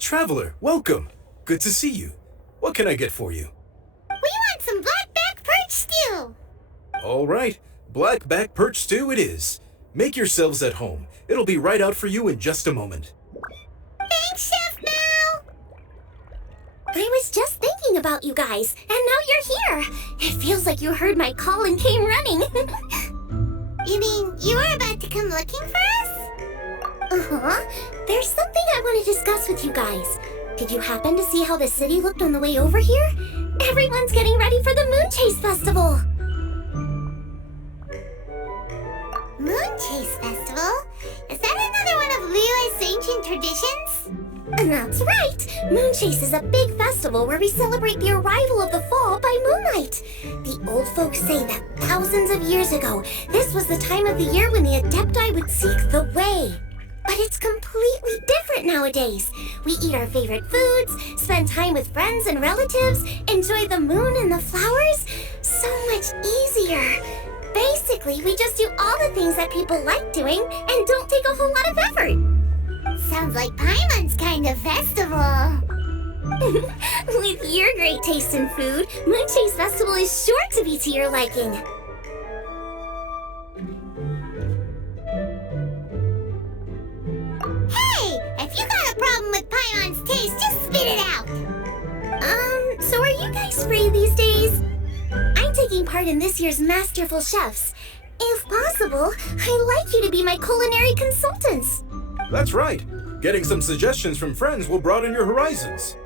Traveler, welcome. Good to see you. What can I get for you? We want some black-back perch stew. All right, black-back perch stew it is. Make yourselves at home. It'll be right out for you in just a moment. Thanks, Chef Mal. I was just thinking about you guys, and now you're here. It feels like you heard my call and came running. You mean you were about to come looking for us? Uh-huh. There's something I want to discuss with you guys. Did you happen to see how the city looked on the way over here? Everyone's getting ready for the Moon Chase Festival. Moon Chase Festival? Is that another one of Liyue's ancient traditions? That's right! Moon Chase is a big festival where we celebrate the arrival of the fall by moonlight. The old folks say that thousands of years ago, this was the time of the year when the Adepti would seek the way. But it's completely different nowadays. We eat our favorite foods, spend time with friends and relatives, enjoy the moon and the flowers. So much easier. Basically, we just do all the things that people like doing and don't take a whole lot of effort. Sounds like Paimon's kind of festival. With your great taste in food, Moon Chase Festival is sure to be to your liking. If you got a problem with Paimon's taste, just spit it out. So are you guys free these days? I'm taking part in this year's Masterful Chefs. If possible, I'd like you to be my culinary consultants. That's right. Getting some suggestions from friends will broaden your horizons.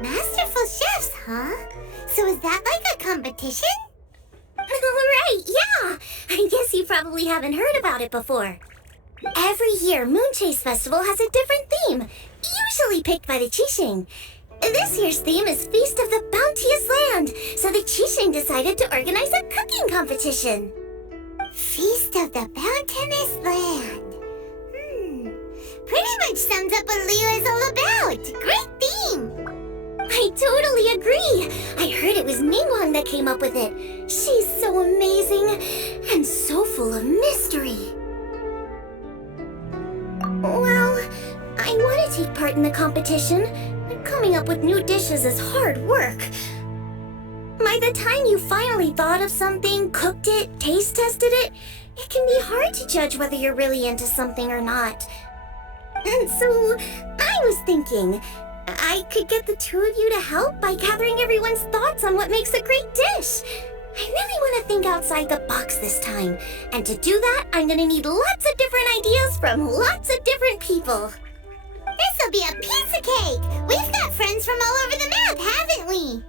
Masterful Chefs, huh? So is that like a competition? Right, yeah. I guess you probably haven't heard about it before. Every year, Moon Chase Festival has a different theme, usually picked by the Qingce. This year's theme is Feast of the Bounteous Land, so the Qingce decided to organize a cooking competition. Feast of the Bounteous Land. Pretty much sums up what Liyue is all about. Great theme. I totally agree. I heard it was Ningguang that came up with it. She's so amazing and so full of mystery. Well, I want to take part in the competition. Coming up with new dishes is hard work. By the time you finally thought of something, cooked it, taste tested it, it can be hard to judge whether you're really into something or not. And so, I was thinking, I could get the two of you to help by gathering everyone's thoughts on what makes a great dish. I really want to think outside the box this time. And to do that, I'm going to need lots of different ideas from lots of different people. This'll be a piece of cake. We've got friends from all over the map, haven't we?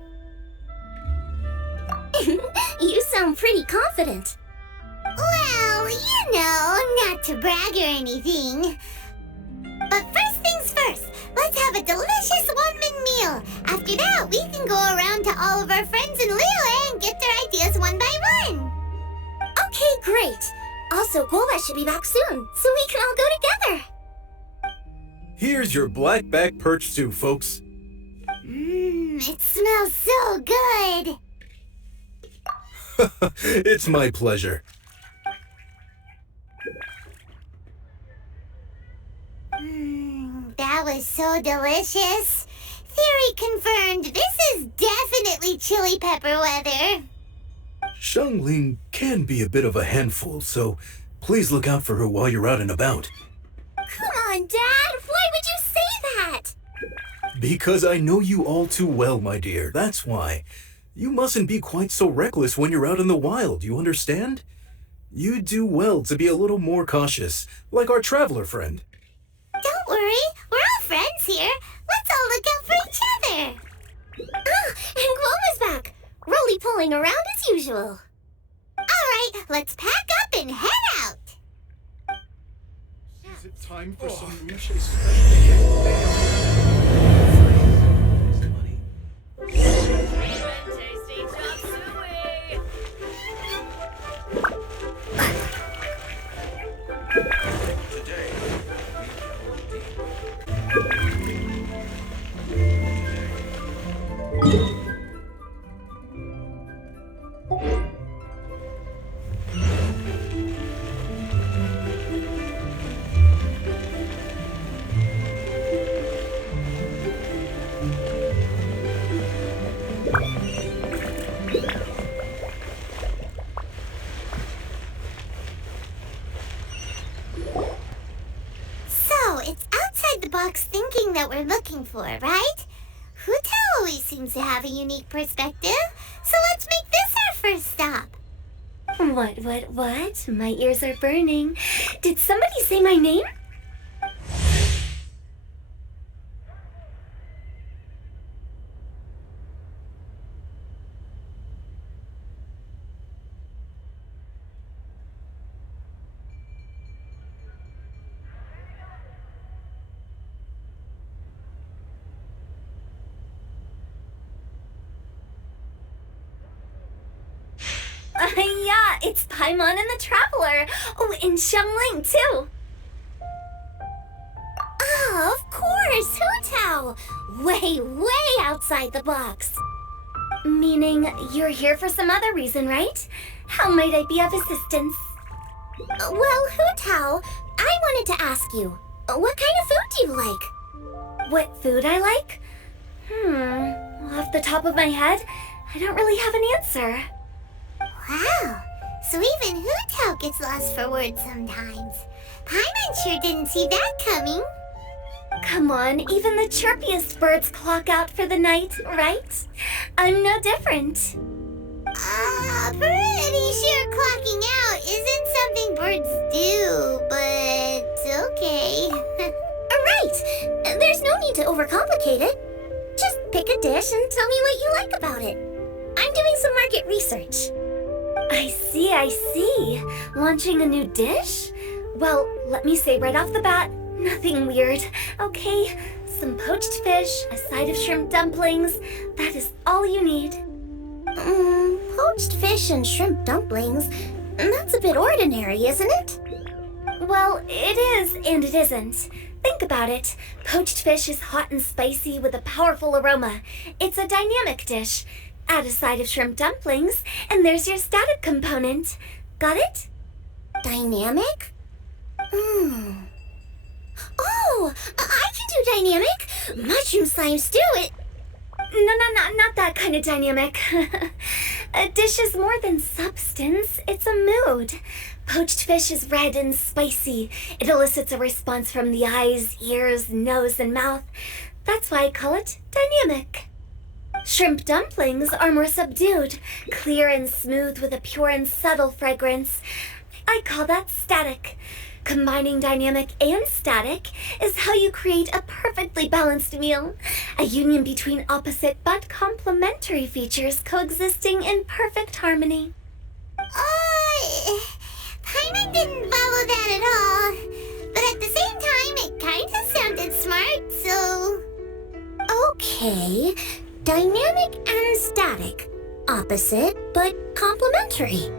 You sound pretty confident. Well, you know, not to brag or anything. But first things first, let's have a delicious Wanmin meal. After that, we can go around to all of our friends in Liyue and get their ideas one by one. Okay, great. Also, Guoba should be back soon, so we can all go together. Here's your black-back perch stew, folks. It smells so good. It's my pleasure. That was so delicious. Theory confirmed. This is definitely chili pepper weather. Xiangling can be a bit of a handful, so please look out for her while you're out and about. Come on, Dad. Why would you say that? Because I know you all too well, my dear. That's why. You mustn't be quite so reckless when you're out in the wild, you understand? You do well to be a little more cautious, like our traveler friend. worry. We're all friends here. Let's all look out for each other. Ah, and Gloma's back. Roly-poling around as usual. All right, let's pack up and head out. Is it time for some moonshade special? Thinking that we're looking for, right? Hutao always seems to have a unique perspective, so let's make this our first stop. What? My ears are burning. Did somebody say my name? Yeah, it's Paimon and the Traveler. Oh, and Xiangling, too. Oh, of course, Hutao. Way outside the box. Meaning you're here for some other reason, right? How might I be of assistance? Well, Hutao, I wanted to ask you, what kind of food do you like? What food I like? Off the top of my head, I don't really have an answer. Wow, so even Hutao gets lost for words sometimes. Paimon sure didn't see that coming. Come on, even the chirpiest birds clock out for the night, right? I'm no different. Pretty sure clocking out isn't something birds do, but okay. Right, there's no need to overcomplicate it. Just pick a dish and tell me what you like about it. I'm doing some market research. I see. Launching a new dish? Well, let me say right off the bat, nothing weird, okay? Some poached fish, a side of shrimp dumplings. That is all you need. Poached fish and shrimp dumplings? That's a bit ordinary, isn't it? Well, it is and it isn't. Think about it. Poached fish is hot and spicy with a powerful aroma. It's a dynamic dish. Add a side of shrimp dumplings, and there's your static component. Got it? Dynamic? Oh, I can do dynamic. Mushroom slime stew it. No, not that kind of dynamic. A dish is more than substance. It's a mood. Poached fish is red and spicy. It elicits a response from the eyes, ears, nose, and mouth. That's why I call it dynamic. Shrimp dumplings are more subdued, clear and smooth with a pure and subtle fragrance. I call that static. Combining dynamic and static is how you create a perfectly balanced meal. A union between opposite but complementary features coexisting in perfect harmony. Paimon didn't follow that at all. But at the same time, it kind of sounded smart, so... Okay. Dynamic and static. Opposite, but complementary.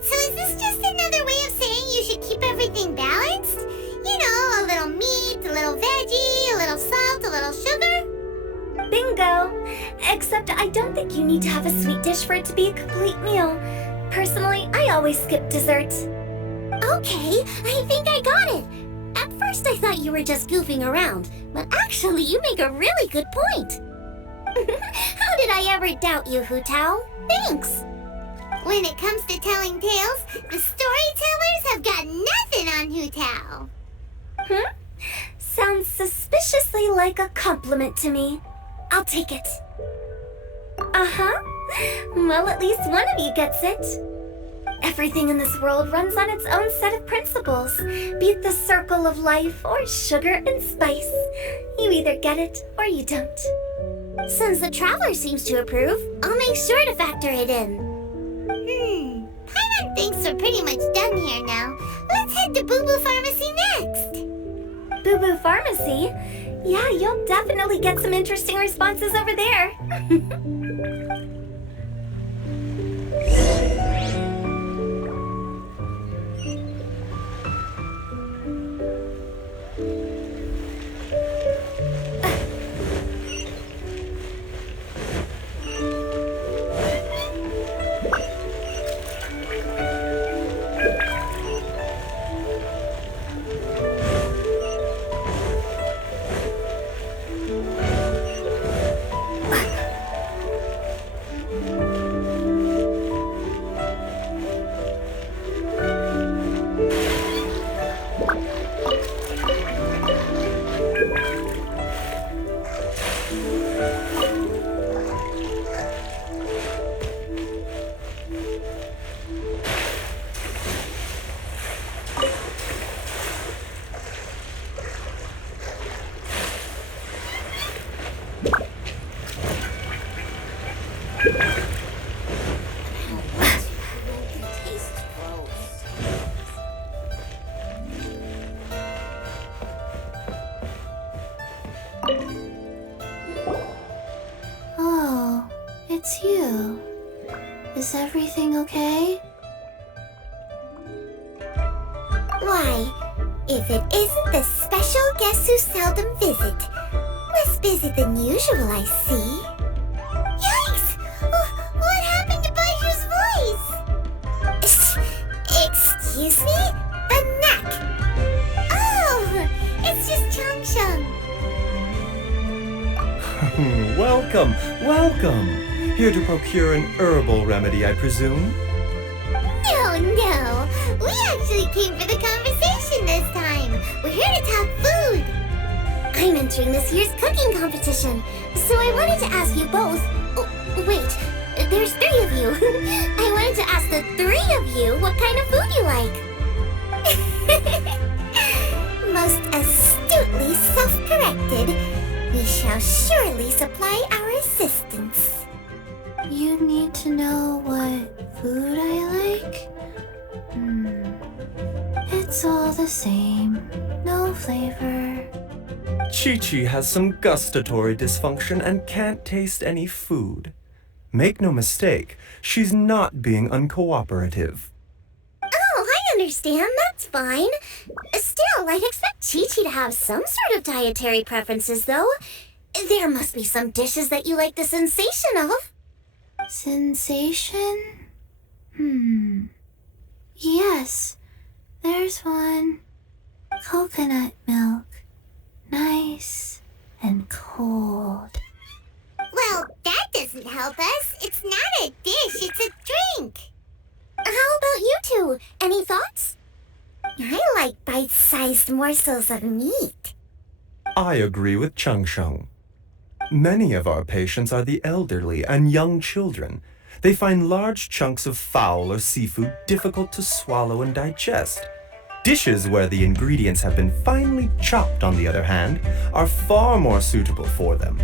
So is this just another way of saying you should keep everything balanced? You know, a little meat, a little veggie, a little salt, a little sugar? Bingo! Except I don't think you need to have a sweet dish for it to be a complete meal. Personally, I always skip dessert. Okay, I think I got it. At first I thought you were just goofing around, but actually you make a really good point. How did I ever doubt you, Hutao? Thanks! When it comes to telling tales, the storytellers have got nothing on Hutao. Sounds suspiciously like a compliment to me. I'll take it. Well, at least one of you gets it. Everything in this world runs on its own set of principles. Be it the circle of life or sugar and spice. You either get it or you don't. Since the traveler seems to approve, I'll make sure to factor it in. Paimon thinks we're pretty much done here now. Let's head to Bubu Pharmacy next. Bubu Pharmacy? Yeah, you'll definitely get some interesting responses over there. Oh, it's you. Is everything okay? Why, if it isn't the special guests who seldom visit. Less busy than usual, I see. Yikes! What happened to Baiju's voice? Excuse me? The neck! Oh, it's just Changsheng. Welcome, welcome! Here to procure an herbal remedy, I presume? No. We actually came for the conversation this time. We're here to talk food. I'm entering this year's cooking competition, so I wanted to ask you both. Oh, wait, there's 3 of you. I wanted to ask the 3 of you what kind of food you like. Most astutely self-corrected. We shall surely supply our assistance. You need to know what food I like? It's all the same. No flavor. Qingce has some gustatory dysfunction and can't taste any food. Make no mistake, she's not being uncooperative. Oh, I understand. That's fine. Still, I'd expect Qingce to have some sort of dietary preferences, though. There must be some dishes that you like the sensation of. Sensation? Yes, there's one. Coconut milk. Nice and cold. Well, that doesn't help us. It's not a dish, it's a drink. How about you two? Any thoughts? I like bite-sized morsels of meat. I agree with Changsheng. Many of our patients are the elderly and young children. They find large chunks of fowl or seafood difficult to swallow and digest. Dishes where the ingredients have been finely chopped, on the other hand, are far more suitable for them.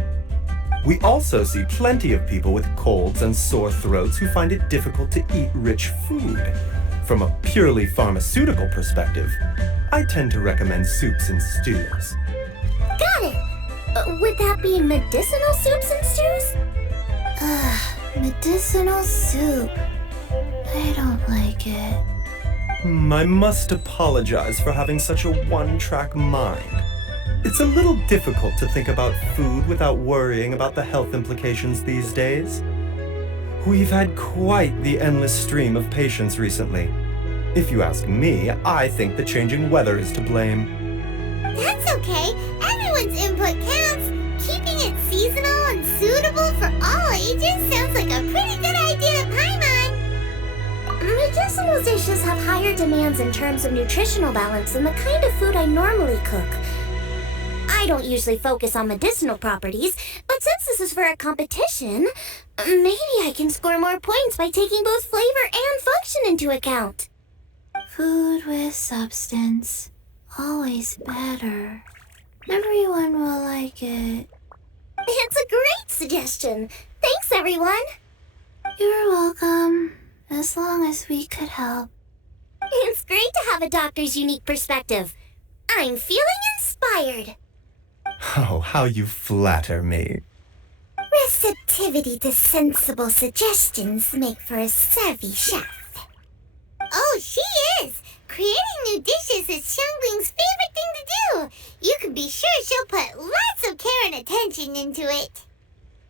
We also see plenty of people with colds and sore throats who find it difficult to eat rich food. From a purely pharmaceutical perspective, I tend to recommend soups and stews. Got it. Would that be medicinal soups and stews? Medicinal soup. I don't like it. I must apologize for having such a one-track mind. It's a little difficult to think about food without worrying about the health implications these days. We've had quite the endless stream of patients recently. If you ask me, I think the changing weather is to blame. That's okay. Everyone's input counts. Keeping it seasonal and suitable for all ages sounds like a pretty good idea to Paimon. Medicinal dishes have higher demands in terms of nutritional balance than the kind of food I normally cook. I don't usually focus on medicinal properties, but since this is for a competition, maybe I can score more points by taking both flavor and function into account. Food with substance. Always better. Everyone will like it. It's a great suggestion. Thanks, everyone. You're welcome. As long as we could help. It's great to have a doctor's unique perspective. I'm feeling inspired. Oh, how you flatter me. Receptivity to sensible suggestions make for a savvy chef. Oh, she is! Creating new dishes is Xiangling's favorite thing to do. You can be sure she'll put lots of care and attention into it.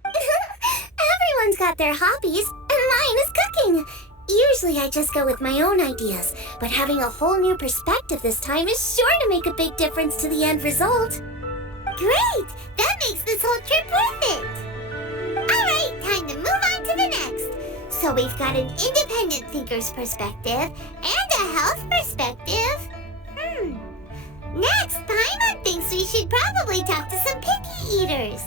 Everyone's got their hobbies, and mine is cooking. Usually I just go with my own ideas, but having a whole new perspective this time is sure to make a big difference to the end result. Great! That makes this whole trip worth it. Alright, time to move on to the next. So we've got an independent thinker's perspective and a health perspective. Next, Paimon thinks we should probably talk to some picky eaters.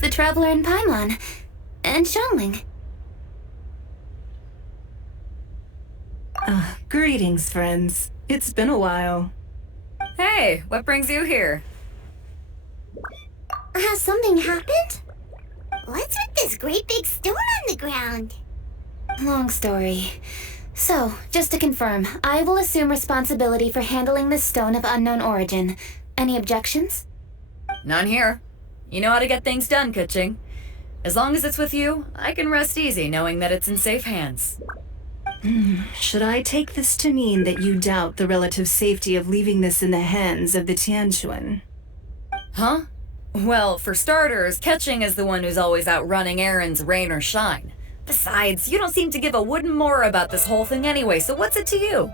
The Traveler and Paimon. And Xiangling. Greetings, friends. It's been a while. Hey, what brings you here? Has something happened? What's with this great big stone on the ground? Long story. So, just to confirm, I will assume responsibility for handling this stone of unknown origin. Any objections? None here. You know how to get things done, Qingce. As long as it's with you, I can rest easy knowing that it's in safe hands. Should I take this to mean that you doubt the relative safety of leaving this in the hands of the Tianquan? Huh? Well, for starters, Qingce is the one who's always out running errands, rain or shine. Besides, you don't seem to give a wooden more about this whole thing anyway, so what's it to you?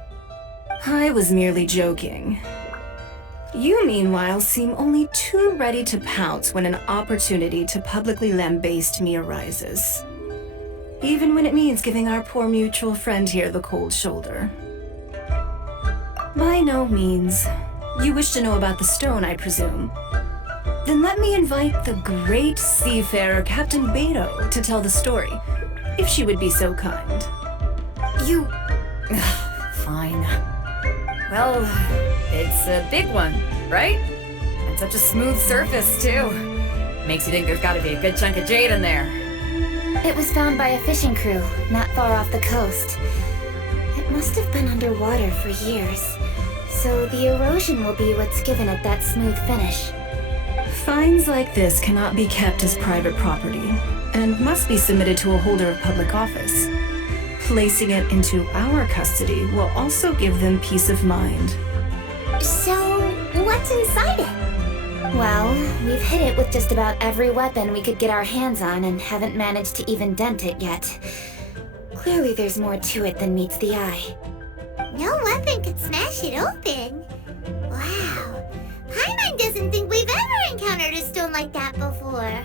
I was merely joking. You, meanwhile, seem only too ready to pounce when an opportunity to publicly lambaste me arises. Even when it means giving our poor mutual friend here the cold shoulder. By no means. You wish to know about the stone, I presume. Then let me invite the great seafarer Captain Beto to tell the story, if she would be so kind. You... Fine. Well, it's a big one, right? And such a smooth surface, too. Makes you think there's gotta be a good chunk of jade in there. It was found by a fishing crew, not far off the coast. It must have been underwater for years, so the erosion will be what's given it that smooth finish. Finds like this cannot be kept as private property, and must be submitted to a holder of public office. Placing it into our custody will also give them peace of mind. So, what's inside it? Well, we've hit it with just about every weapon we could get our hands on and haven't managed to even dent it yet. Clearly there's more to it than meets the eye. No weapon could smash it open. Wow. Paimon doesn't think we've ever encountered a stone like that before.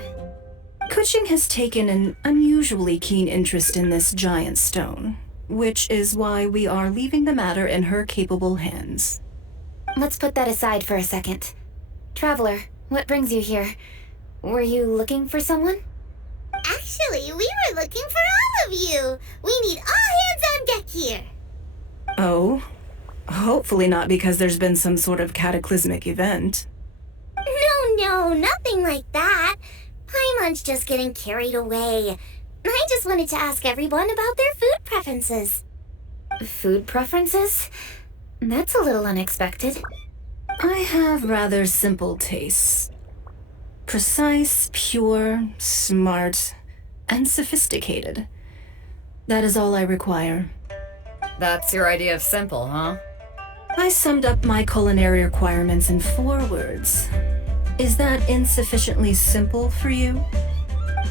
Qingce has taken an unusually keen interest in this giant stone, which is why we are leaving the matter in her capable hands. Let's put that aside for a second. Traveler, what brings you here? Were you looking for someone? Actually, we were looking for all of you. We need all hands on deck here. Oh? Hopefully not because there's been some sort of cataclysmic event. No, nothing like that. Paimon's just getting carried away. I just wanted to ask everyone about their food preferences. Food preferences? That's a little unexpected. I have rather simple tastes. Precise, pure, smart, and sophisticated. That is all I require. That's your idea of simple, huh? I summed up my culinary requirements in 4 words. Is that insufficiently simple for you?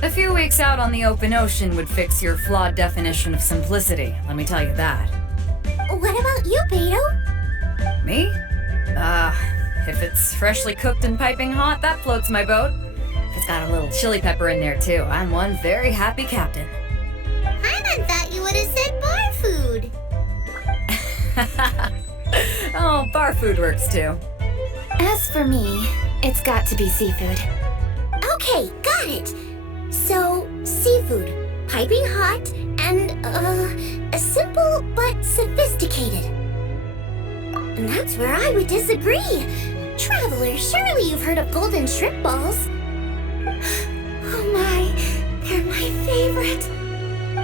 A few weeks out on the open ocean would fix your flawed definition of simplicity, let me tell you that. What about you, Beto? Me? If it's freshly cooked and piping hot, that floats my boat. If it's got a little chili pepper in there too, I'm one very happy captain. Paimon thought you would have said bar food. Oh, bar food works too. As for me, it's got to be seafood. Okay, got it. So, seafood, piping hot, and, simple but sophisticated. And that's where I would disagree. Traveler, surely you've heard of golden shrimp balls. Oh my, they're my favorite.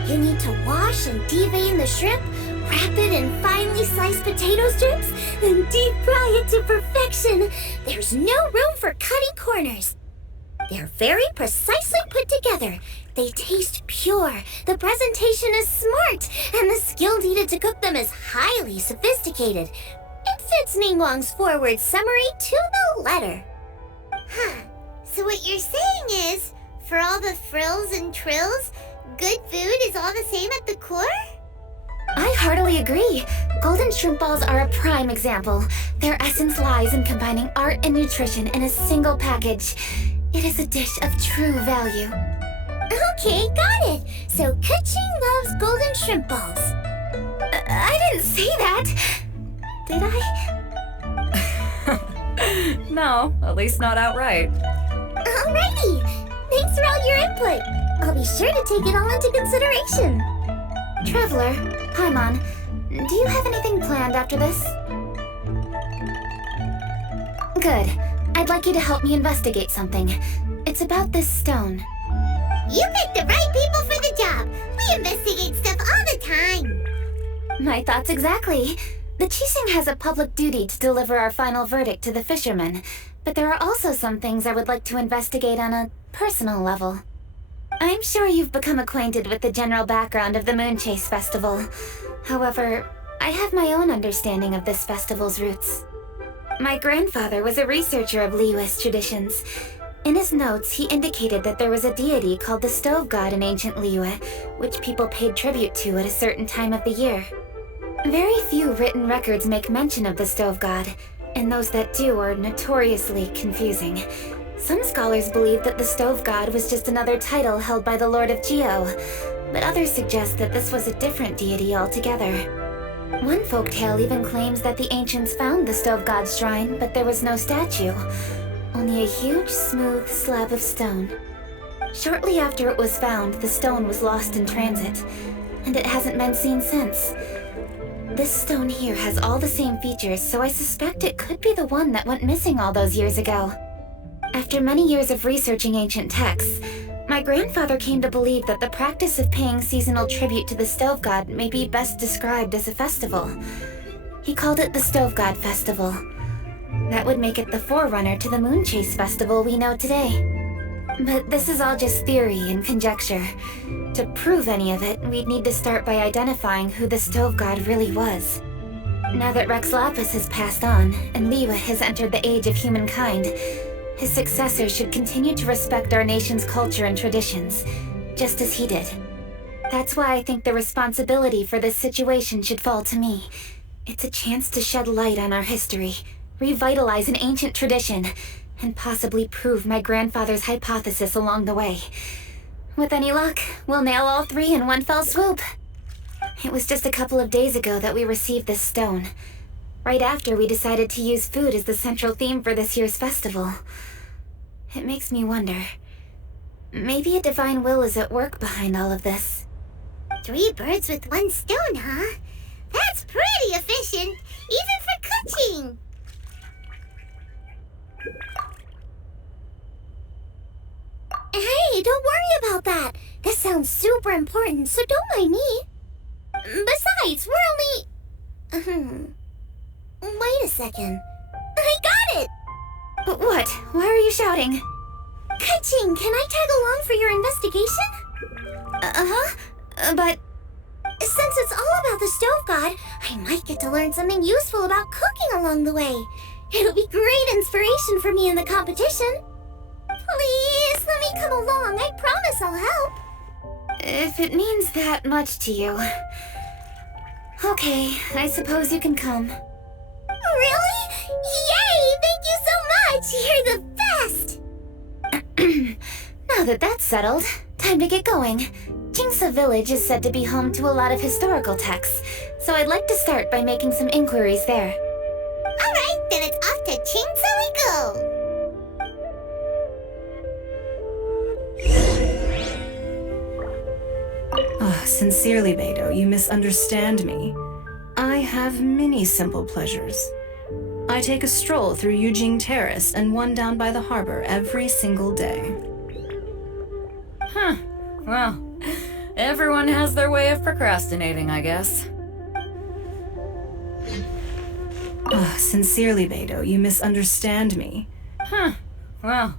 You need to wash and devein the shrimp, wrap it in finely sliced potato strips, then deep fry it to perfection. There's no room for cutting corners. They're very precisely put together. They taste pure, the presentation is smart, and the skill needed to cook them is highly sophisticated. It fits Ningguang's forward summary to the letter. Huh. So what you're saying is, for all the frills and trills, good food is all the same at the core? I heartily agree. Golden shrimp balls are a prime example. Their essence lies in combining art and nutrition in a single package. It is a dish of true value. Okay, got it. So Qingce loves golden shrimp balls. I didn't say that. Did I? No, at least not outright. Alrighty. Thanks for all your input. I'll be sure to take it all into consideration. Traveler, Paimon, do you have anything planned after this? Good. I'd like you to help me investigate something. It's about this stone. You picked the right people for the job. We investigate stuff all the time. My thoughts exactly. The Qingce has a public duty to deliver our final verdict to the fishermen, but there are also some things I would like to investigate on a personal level. I'm sure you've become acquainted with the general background of the Moonchase Festival. However, I have my own understanding of this festival's roots. My grandfather was a researcher of Liyue's traditions. In his notes, he indicated that there was a deity called the Stove God in ancient Liyue, which people paid tribute to at a certain time of the year. Very few written records make mention of the Stove God, and those that do are notoriously confusing. Some scholars believe that the Stove God was just another title held by the Lord of Geo, but others suggest that this was a different deity altogether. One folktale even claims that the ancients found the Stove God's shrine, but there was no statue, only a huge, smooth slab of stone. Shortly after it was found, the stone was lost in transit, and it hasn't been seen since. This stone here has all the same features, so I suspect it could be the one that went missing all those years ago. After many years of researching ancient texts, my grandfather came to believe that the practice of paying seasonal tribute to the Stove God may be best described as a festival. He called it the Stove God Festival. That would make it the forerunner to the Moonchase Festival we know today. But this is all just theory and conjecture. To prove any of it, we'd need to start by identifying who the Stove God really was. Now that Rex Lapis has passed on, and Liyue has entered the age of humankind, his successors should continue to respect our nation's culture and traditions, just as he did. That's why I think the responsibility for this situation should fall to me. It's a chance to shed light on our history, revitalize an ancient tradition, and possibly prove my grandfather's hypothesis along the way. With any luck, we'll nail all 3 in one fell swoop. It was just a couple of days ago that we received this stone. Right after we decided to use food as the central theme for this year's festival. It makes me wonder. Maybe a divine will is at work behind all of this. 3 birds with 1 stone, huh? That's pretty efficient, even for cooking. Hey, don't worry about that. This sounds super important, so don't mind me. Besides, we're only... Wait a second. I got it! What? Why are you shouting? Kaching, can I tag along for your investigation? But... Since it's all about the stove god, I might get to learn something useful about cooking along the way. It'll be great inspiration for me in the competition. Please, let me come along. I promise I'll help. If it means that much to you. Okay, I suppose you can come. Really? Yay! Thank you so much! You're the best! Now that that's settled, time to get going. Qingce village is said to be home to a lot of historical texts, so I'd like to start by making some inquiries there. Alright, then it's off to Qingce we go! Oh, sincerely, Beidou, you misunderstand me. I have many simple pleasures. I take a stroll through Yujing Terrace and one down by the harbor every single day. Huh. Well, everyone has their way of procrastinating, I guess. Oh, sincerely, Beidou, you misunderstand me. Huh. Well,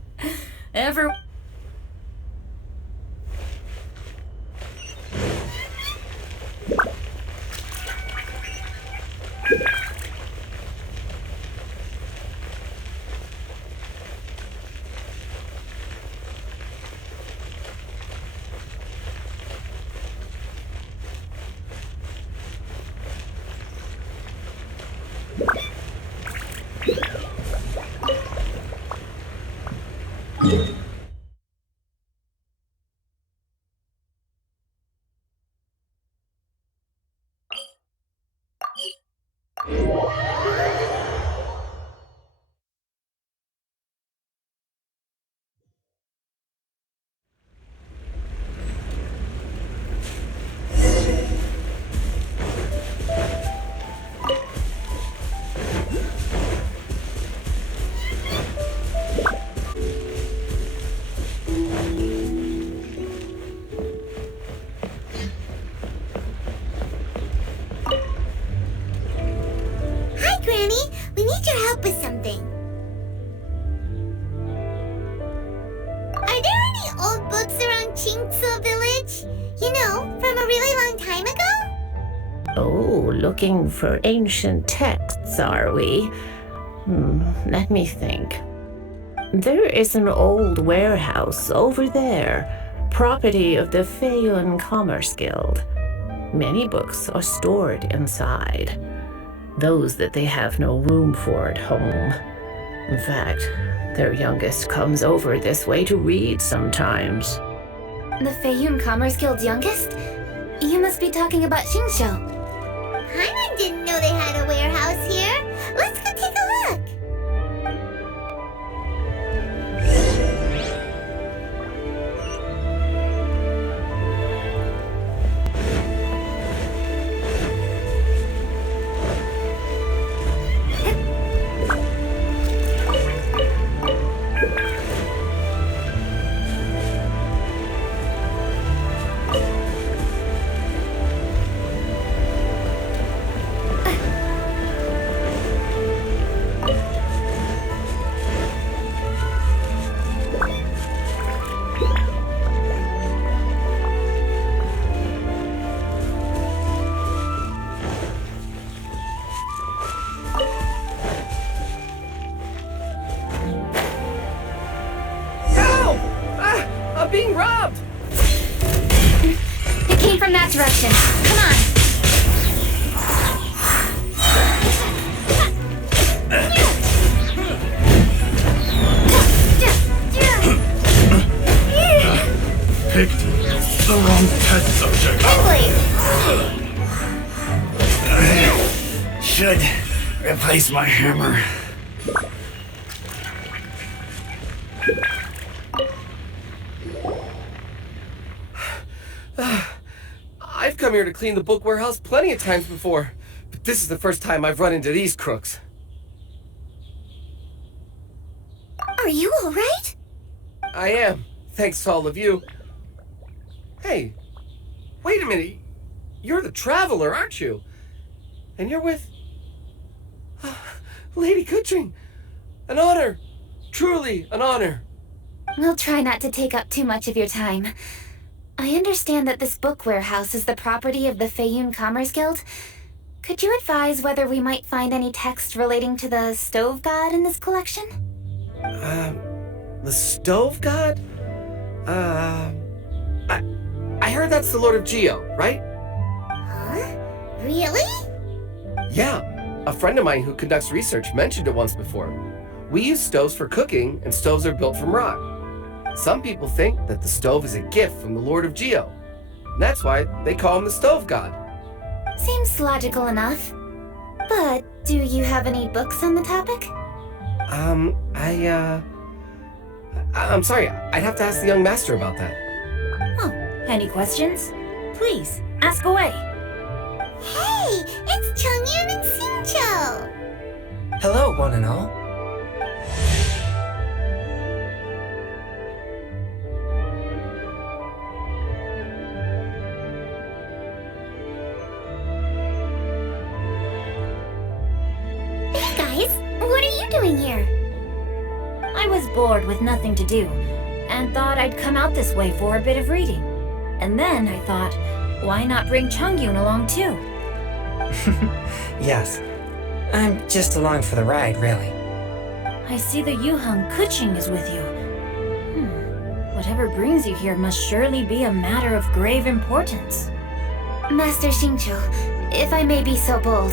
with something. Are there any old books around Qingce village? You know, from a really long time ago? Oh, looking for ancient texts, are we? Let me think. There is an old warehouse over there, property of the Feiyun Commerce Guild. Many books are stored inside. Those that they have no room for at home. In fact, their youngest comes over this way to read sometimes. The Feiyun Commerce Guild's youngest? You must be talking about Yanxiao. Paimon didn't know they had a warehouse here. Let's go take a look. Being robbed! It came from that direction. Come on. Picked. wrong test subject. Should replace my hammer. I've come here to clean the book warehouse plenty of times before, but this is the first time I've run into these crooks. Are you alright? I am, thanks to all of you. Hey, wait a minute. You're the traveler, aren't you? And you're with... Lady Yujing. An honor. Truly an honor. We'll try not to take up too much of your time. I understand that this book warehouse is the property of the Feiyun Commerce Guild. Could you advise whether we might find any text relating to the stove god in this collection? The stove god? I heard that's the Lord of Geo, right? Huh? Really? Yeah, a friend of mine who conducts research mentioned it once before. We use stoves for cooking, and stoves are built from rock. Some people think that the stove is a gift from the Lord of Geo. And that's why they call him the stove god. Seems logical enough. But do you have any books on the topic? I'm sorry, I'd have to ask the young master about that. Oh, any questions? Please, ask away. Hey, it's Changyun and Xingqiu. Hello, one and all. Hey guys, what are you doing here? I was bored with nothing to do, and thought I'd come out this way for a bit of reading. And then I thought, why not bring Changyun along too? Yes. I'm just along for the ride, really. I see the Yujing is with you. Whatever brings you here must surely be a matter of grave importance. Master Xingqiu, if I may be so bold,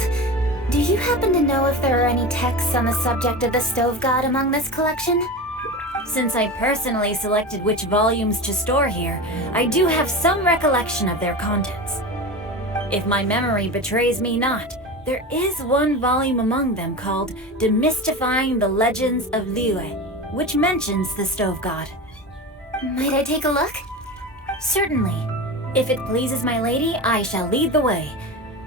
do you happen to know if there are any texts on the subject of the stove god among this collection? Since I personally selected which volumes to store here, I do have some recollection of their contents. If my memory betrays me not, there is one volume among them called Demystifying the Legends of Liesse, which mentions the stove god. Might I take a look? Certainly. If it pleases my lady, I shall lead the way.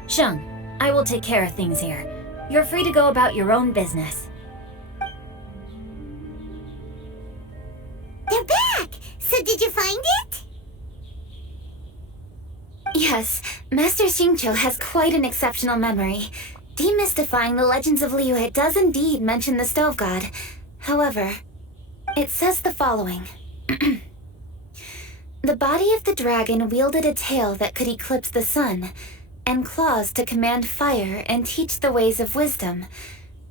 Sheng, I will take care of things here. You're free to go about your own business. They're back! So did you find it? Yes, Master Xingqiu has quite an exceptional memory. Demystifying the Legends of Liesse does indeed mention the stove god. However, it says the following. The body of the dragon wielded a tail that could eclipse the sun, and claws to command fire and teach the ways of wisdom.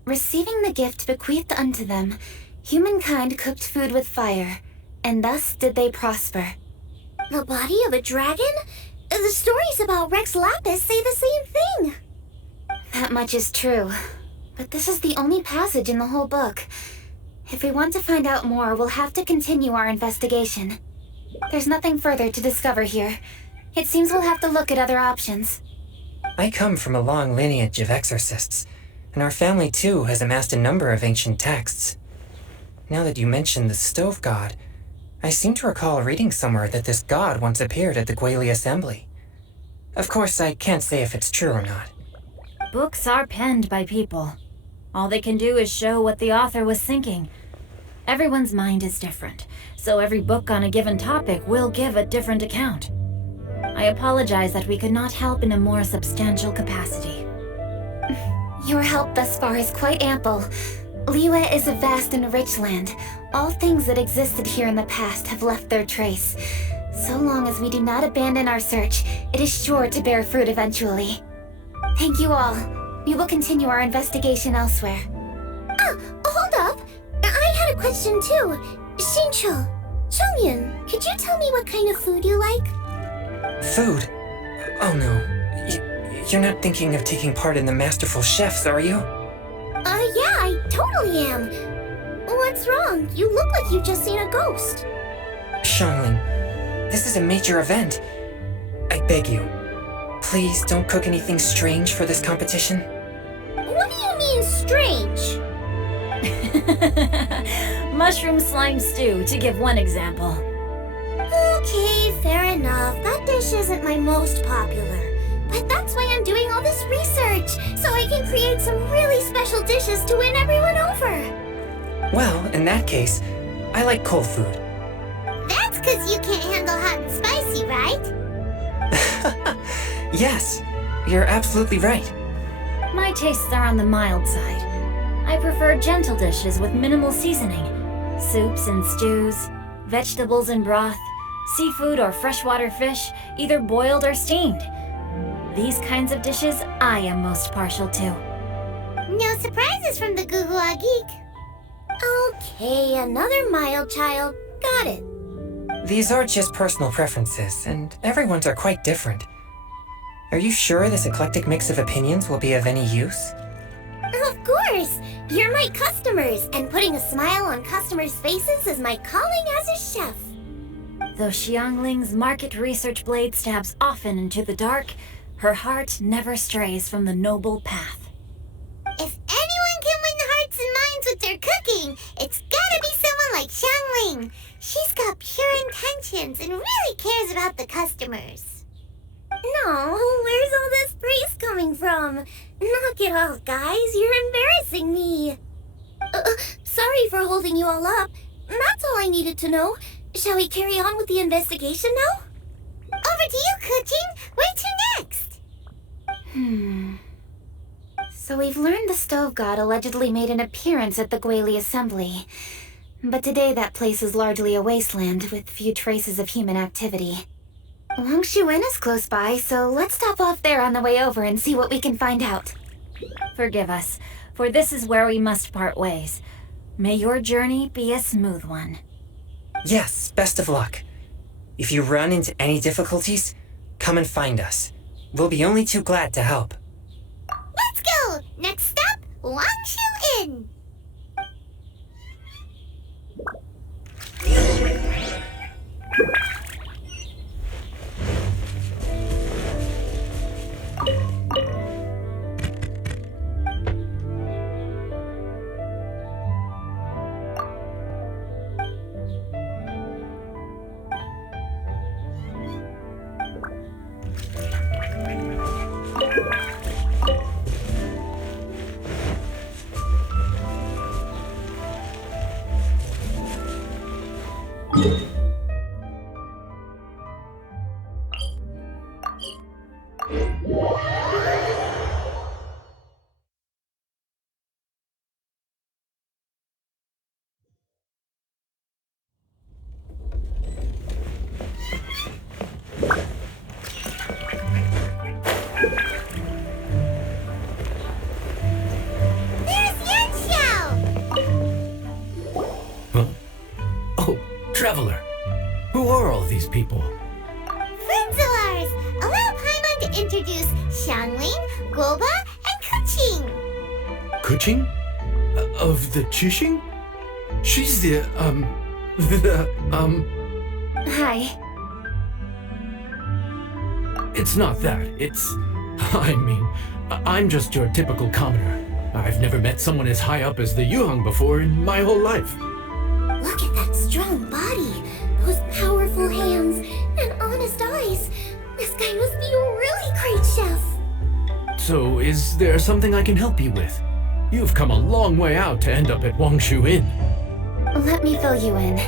Receiving the gift bequeathed unto them, humankind cooked food with fire, and thus did they prosper. The body of a dragon? The stories about Rex Lapis say the same thing. That much is true, but this is the only passage in the whole book. If we want to find out more, we'll have to continue our investigation. There's nothing further to discover here. It seems we'll have to look at other options. I come from a long lineage of exorcists, and our family too has amassed a number of ancient texts. Now that you mention the stove god, I seem to recall reading somewhere that this god once appeared at the Guilde assembly. Of course, I can't say if it's true or not. Books are penned by people. All they can do is show what the author was thinking. Everyone's mind is different, so every book on a given topic will give a different account. I apologize that we could not help in a more substantial capacity. Your help thus far is quite ample. Liesse is a vast and rich land. All things that existed here in the past have left their trace. So long as we do not abandon our search, it is sure to bear fruit eventually. Thank you all. We will continue our investigation elsewhere. Hold up! I had a question too. Xingqiu, Changyun, could you tell me what kind of food you like? Food? Oh no. You're not thinking of taking part in the Masterful Chefs, are you? Yeah, I totally am. What's wrong? You look like you've just seen a ghost. Xianglin, this is a major event. beg you, please don't cook anything strange for this competition. What do you mean, strange? Mushroom slime stew, to give one example. Okay, fair enough. That dish isn't my most popular. But that's why I'm doing all this research, so I can create some really special dishes to win everyone over. Well, in that case, I like cold food. That's because you can't handle hot and spicy, right? Yes, you're absolutely right. My tastes are on the mild side. I prefer gentle dishes with minimal seasoning. Soups and stews, vegetables and broth, seafood or freshwater fish, either boiled or steamed. These kinds of dishes I am most partial to. No surprises from the Guhua Geek. Okay, another mild child. Got it. These are just personal preferences, and everyone's are quite different. Are you sure this eclectic mix of opinions will be of any use? Of course! You're my customers, and putting a smile on customers' faces is my calling as a chef. Though Xiangling's market research blade stabs often into the dark, her heart never strays from the noble path. If anyone can win hearts and minds with their cooking, it's gotta be someone like Xiangling. She's got pure intentions and really cares about the customers. No, where's all this praise coming from? Knock it off, guys. You're embarrassing me. Sorry for holding you all up. That's all I needed to know. Shall we carry on with the investigation now? Over to you, Kuching. Where to next? So we've learned the stove god allegedly made an appearance at the Guili assembly. But today that place is largely a wasteland with few traces of human activity. Wangshu Inn is close by, so let's stop off there on the way over and see what we can find out. Forgive us, for this is where we must part ways. May your journey be a smooth one. Yes, best of luck. If you run into any difficulties, come and find us. We'll be only too glad to help. Let's go! Next stop, Wangshu Inn. Traveler, who are all these people? Friends of ours. Allow Paimon to introduce Xiangling, Guoba, and Kuching. Kuching? Of the Qixing? She's the, Hi. It's not that. It's... I'm just your typical commoner. I've never met someone as high up as the Yujing before in my whole life. Look at that strong body, those powerful hands, and honest eyes. This guy must be a really great chef. So, is there something I can help you with? You've come a long way out to end up at Wangshu Inn. Let me fill you in.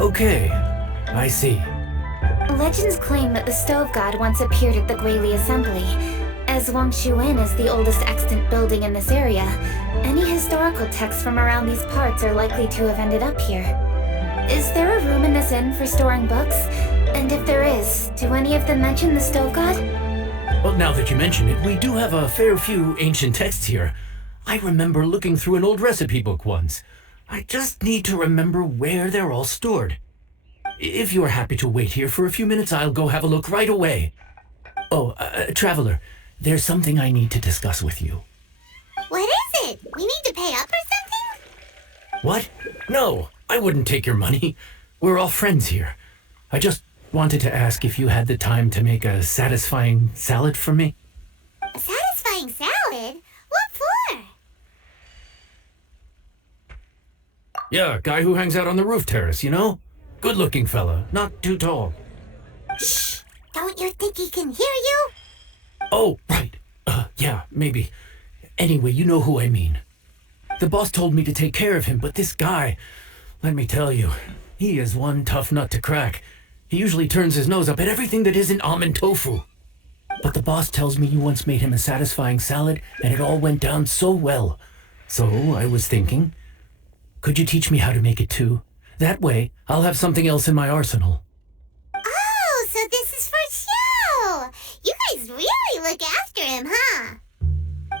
Okay. I see. Legends claim that the stove god once appeared at the Guili assembly. As Wangshu Inn is the oldest extant building in this area, any historical texts from around these parts are likely to have ended up here. Is there a room in this inn for storing books? And if there is, do any of them mention the stove god? Well, now that you mention it, we do have a fair few ancient texts here. I remember looking through an old recipe book once. I just need to remember where they're all stored. If you are happy to wait here for a few minutes, I'll go have a look right away. Oh, Traveler, there's something I need to discuss with you. What is it? We need to pay up or something? What? No, I wouldn't take your money. We're all friends here. I just wanted to ask if you had the time to make a satisfying salad for me. A satisfying salad? What for? Yeah, guy who hangs out on the roof terrace, you know? Good-looking fella, not too tall. Shh! Don't you think he can hear you? Oh, right. Yeah, maybe. Anyway, you know who I mean. The boss told me to take care of him, but this guy, let me tell you, he is one tough nut to crack. He usually turns his nose up at everything that isn't almond tofu. But the boss tells me you once made him a satisfying salad, and it all went down so well. So I was thinking, could you teach me how to make it too? That way, I'll have something else in my arsenal. Oh, so this is for show! You guys really look after him, huh?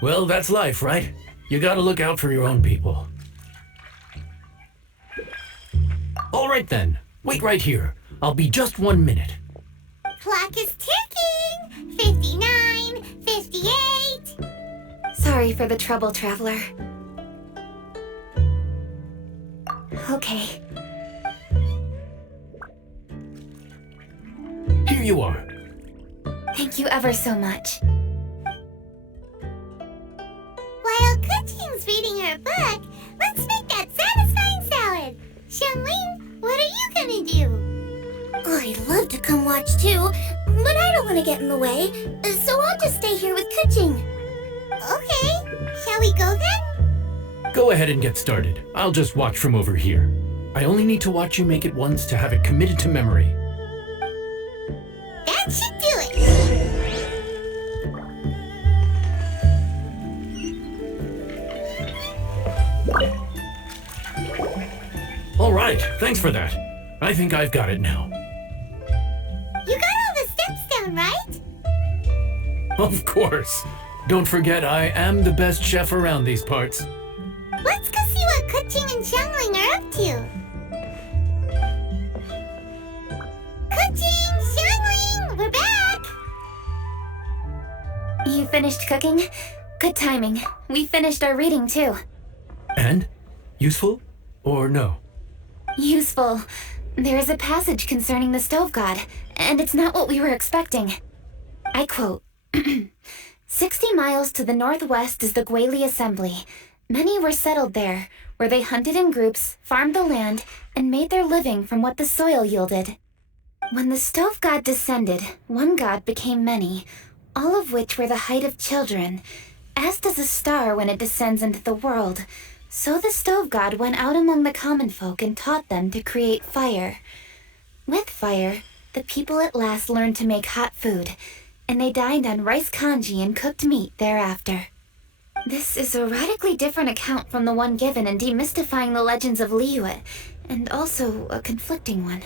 Well, that's life, right? You gotta look out for your own people. All right then, wait right here. I'll be just 1 minute. Clock is ticking! 59, 58... Sorry for the trouble, traveler. Okay. Here you are. Thank you ever so much. While Qingce's reading her book, let's make that satisfying salad. Xiangling, what are you gonna do? I'd love to come watch too, but I don't want to get in the way, so I'll just stay here with Qingce. Okay, shall we go then? Go ahead and get started. I'll just watch from over here. I only need to watch you make it once to have it committed to memory. That should do it. All right, thanks for that. I think I've got it now. You got all the steps down, right? Of course. Don't forget, I am the best chef around these parts. Let's go see what Qingce and Xiangling are up to. Qingce, Xiangling, we're back! You finished cooking? Good timing. We finished our reading too. And? Useful? Or no? Useful. There is a passage concerning the stove god, and it's not what we were expecting. I quote, 60 miles to the northwest is the Guilde Assembly. Many were settled there, where they hunted in groups, farmed the land, and made their living from what the soil yielded. When the stove god descended, one god became many, all of which were the height of children. As does a star when it descends into the world, so the stove god went out among the common folk and taught them to create fire. With fire, the people at last learned to make hot food, and they dined on rice congee and cooked meat thereafter. This is a radically different account from the one given in Demystifying the Legends of Liyue, and also a conflicting one.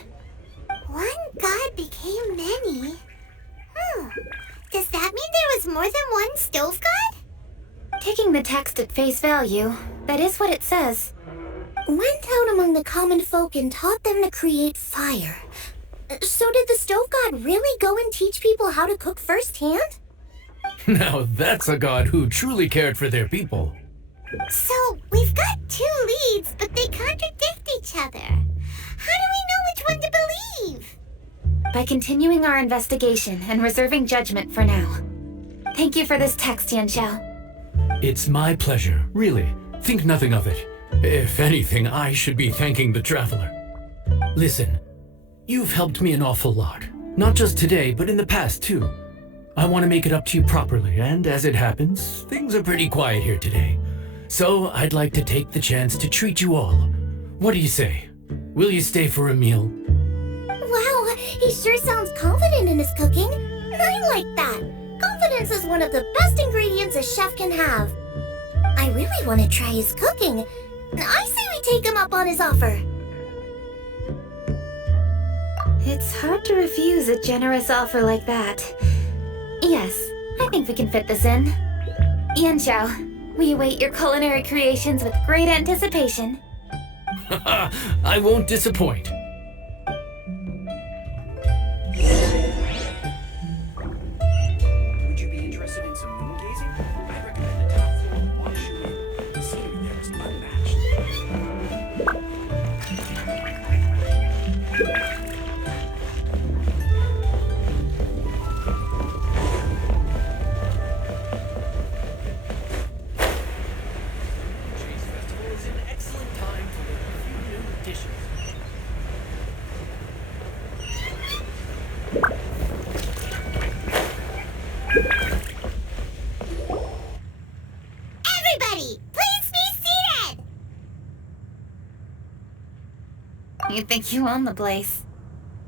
One god became many? Does that mean there was more than one stove god? Taking the text at face value, that is what it says. Went out among the common folk and taught them to create fire. So did the stove god really go and teach people how to cook firsthand? Now that's a god who truly cared for their people. So, we've got two leads, but they contradict each other. How do we know which one to believe? By continuing our investigation and reserving judgment for now. Thank you for this text, Yanxiao. It's my pleasure, really. Think nothing of it. If anything, I should be thanking the traveler. Listen, you've helped me an awful lot. Not just today, but in the past, too. I want to make it up to you properly, and as it happens, things are pretty quiet here today. So I'd like to take the chance to treat you all. What do you say? Will you stay for a meal? Wow, he sure sounds confident in his cooking. I like that. Confidence is one of the best ingredients a chef can have. I really want to try his cooking. I say we take him up on his offer. It's hard to refuse a generous offer like that. Yes, I think we can fit this in. Yanxiao, we await your culinary creations with great anticipation. I won't disappoint. Would you be interested in some moon gazing? I recommend the top floor of Wangshu Inn. The scenery there is unmatched. ready. Please be seated. You think you own the place?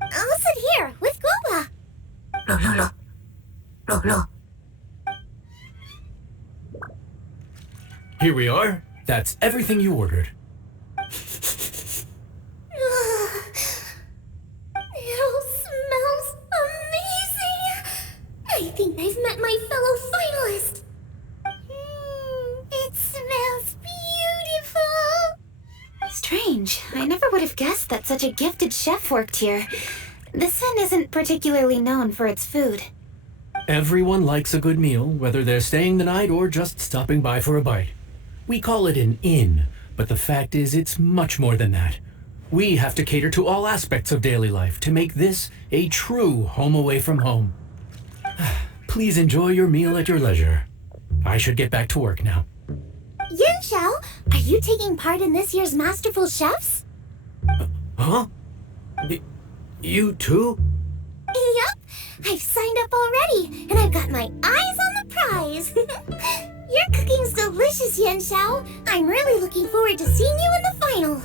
I'll sit here with Guoba. Here we are. That's everything you ordered. It all smells amazing. I think I've met my fellow finalist. It smells beautiful. Strange. I never would have guessed that such a gifted chef worked here. This inn isn't particularly known for its food. Everyone likes a good meal, whether they're staying the night or just stopping by for a bite. We call it an inn, but the fact is it's much more than that. We have to cater to all aspects of daily life to make this a true home away from home. Please enjoy your meal at your leisure. I should get back to work now. Yanxiao, are you taking part in this year's Masterful Chefs? Huh? You too? Yup, I've signed up already, and I've got my eyes on the prize. Your cooking's delicious, Yanxiao. I'm really looking forward to seeing you in the final.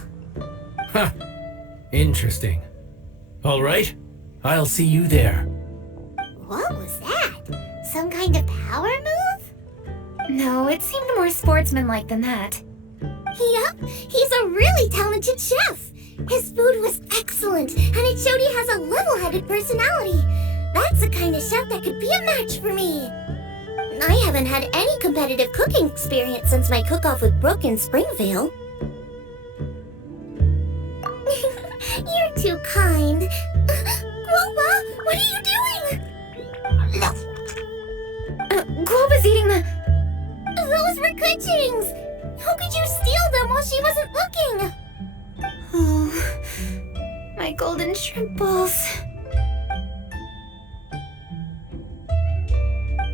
Huh. Interesting. All right. I'll see you there. What was that? Some kind of power move? No, it seemed more sportsmanlike than that. Yup, he's a really talented chef. His food was excellent, and it showed he has a level-headed personality. That's the kind of chef that could be a match for me. I haven't had any competitive cooking experience since my cook-off with Brooke in Springvale. You're too kind. Guoba, what are you doing? Guoba's eating the... Those were Qingce. How could you steal them while she wasn't looking? Oh, my golden shrimp balls.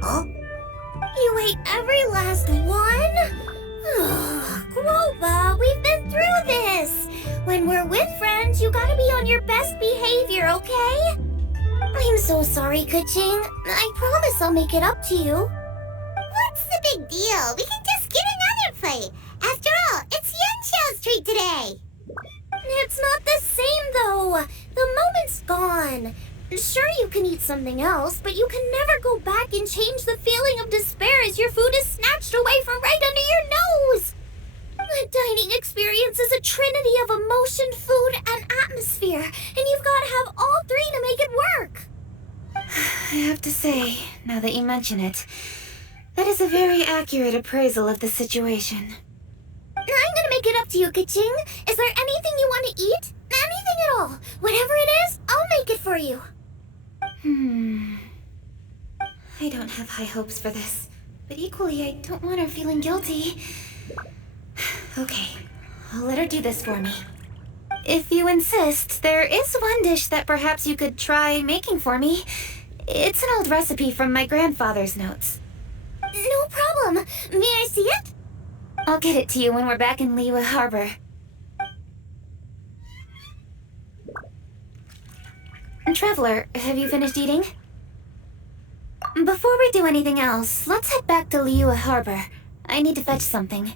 Huh? You ate every last one? Guoba, we've been through this. When we're with friends, you gotta be on your best behavior, okay? I'm so sorry, Qingce. I promise I'll make it up to you. What's the big deal? We can just get another plate. After all, it's Yanxiao's treat today. It's not the same, though. The moment's gone. Sure, you can eat something else, but you can never go back and change the feeling of despair as your food is snatched away from right under your nose. The dining experience is a trinity of emotion, food, and atmosphere, and you've got to have all three to make it work. I have to say, now that you mention it, that is a very accurate appraisal of the situation. I'm gonna make it up to you, Yujing. Is there anything you want to eat? Anything at all. Whatever it is, I'll make it for you. I don't have high hopes for this, but equally I don't want her feeling guilty. Okay, I'll let her do this for me. If you insist, there is one dish that perhaps you could try making for me. It's an old recipe from my grandfather's notes. No problem. May I see it? I'll get it to you when we're back in Liyue Harbor. Traveler, have you finished eating? Before we do anything else, let's head back to Liyue Harbor. I need to fetch something.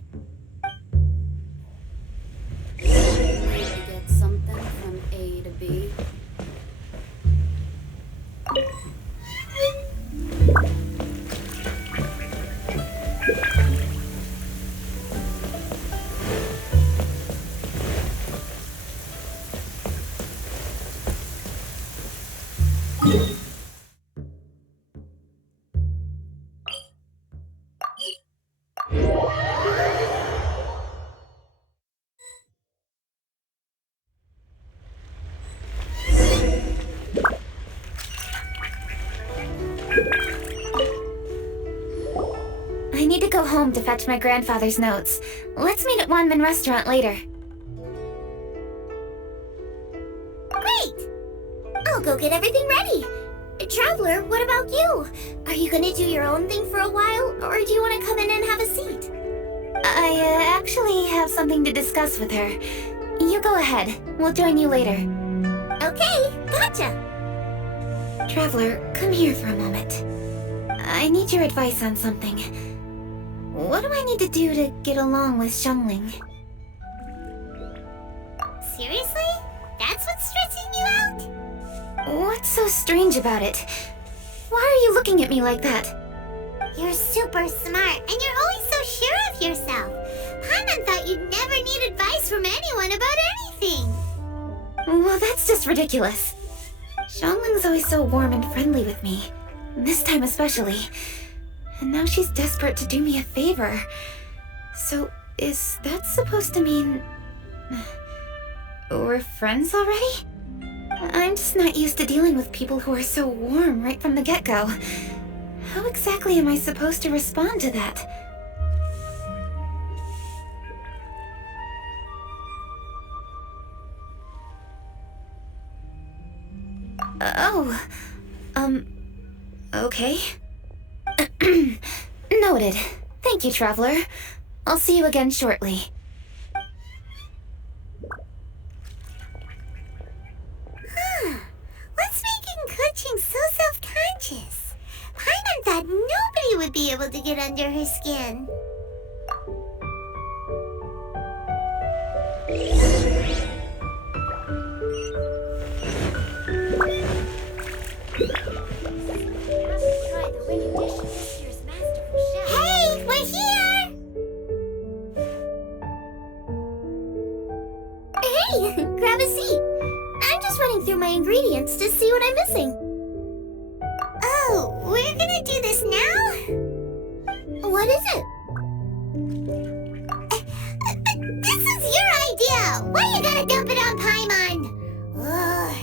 Get something from A to B. I need to go home to fetch my grandfather's notes. Let's meet at Wanmin restaurant later. Great! I'll go get everything ready. Traveler, what about you? Are you gonna do your own thing for a while, or do you want to come in and have a seat? I actually have something to discuss with her. You go ahead. We'll join you later. Okay, gotcha. Traveler, come here for a moment. I need your advice on something. What do I need to do to get along with Xiangling? Seriously? That's what's stressing you out? What's so strange about it? Why are you looking at me like that? You're super smart, and you're always so sure of yourself. Paimon thought you'd never need advice from anyone about anything. Well, that's just ridiculous. Xiangling's always so warm and friendly with me. This time especially. And now she's desperate to do me a favor. So, is that supposed to mean... we're friends already? I'm just not used to dealing with people who are so warm right from the get-go. How exactly am I supposed to respond to that? Okay. Noted. Thank you, Traveler. I'll see you again shortly. What's making Qingce so self-conscious? Paimon thought nobody would be able to get under her skin. Hey, we're here! Hey, grab a seat. I'm just running through my ingredients to see what I'm missing. Oh, we're gonna do this now? What is it? But this is your idea! Why you gotta dump it on Paimon? Ugh.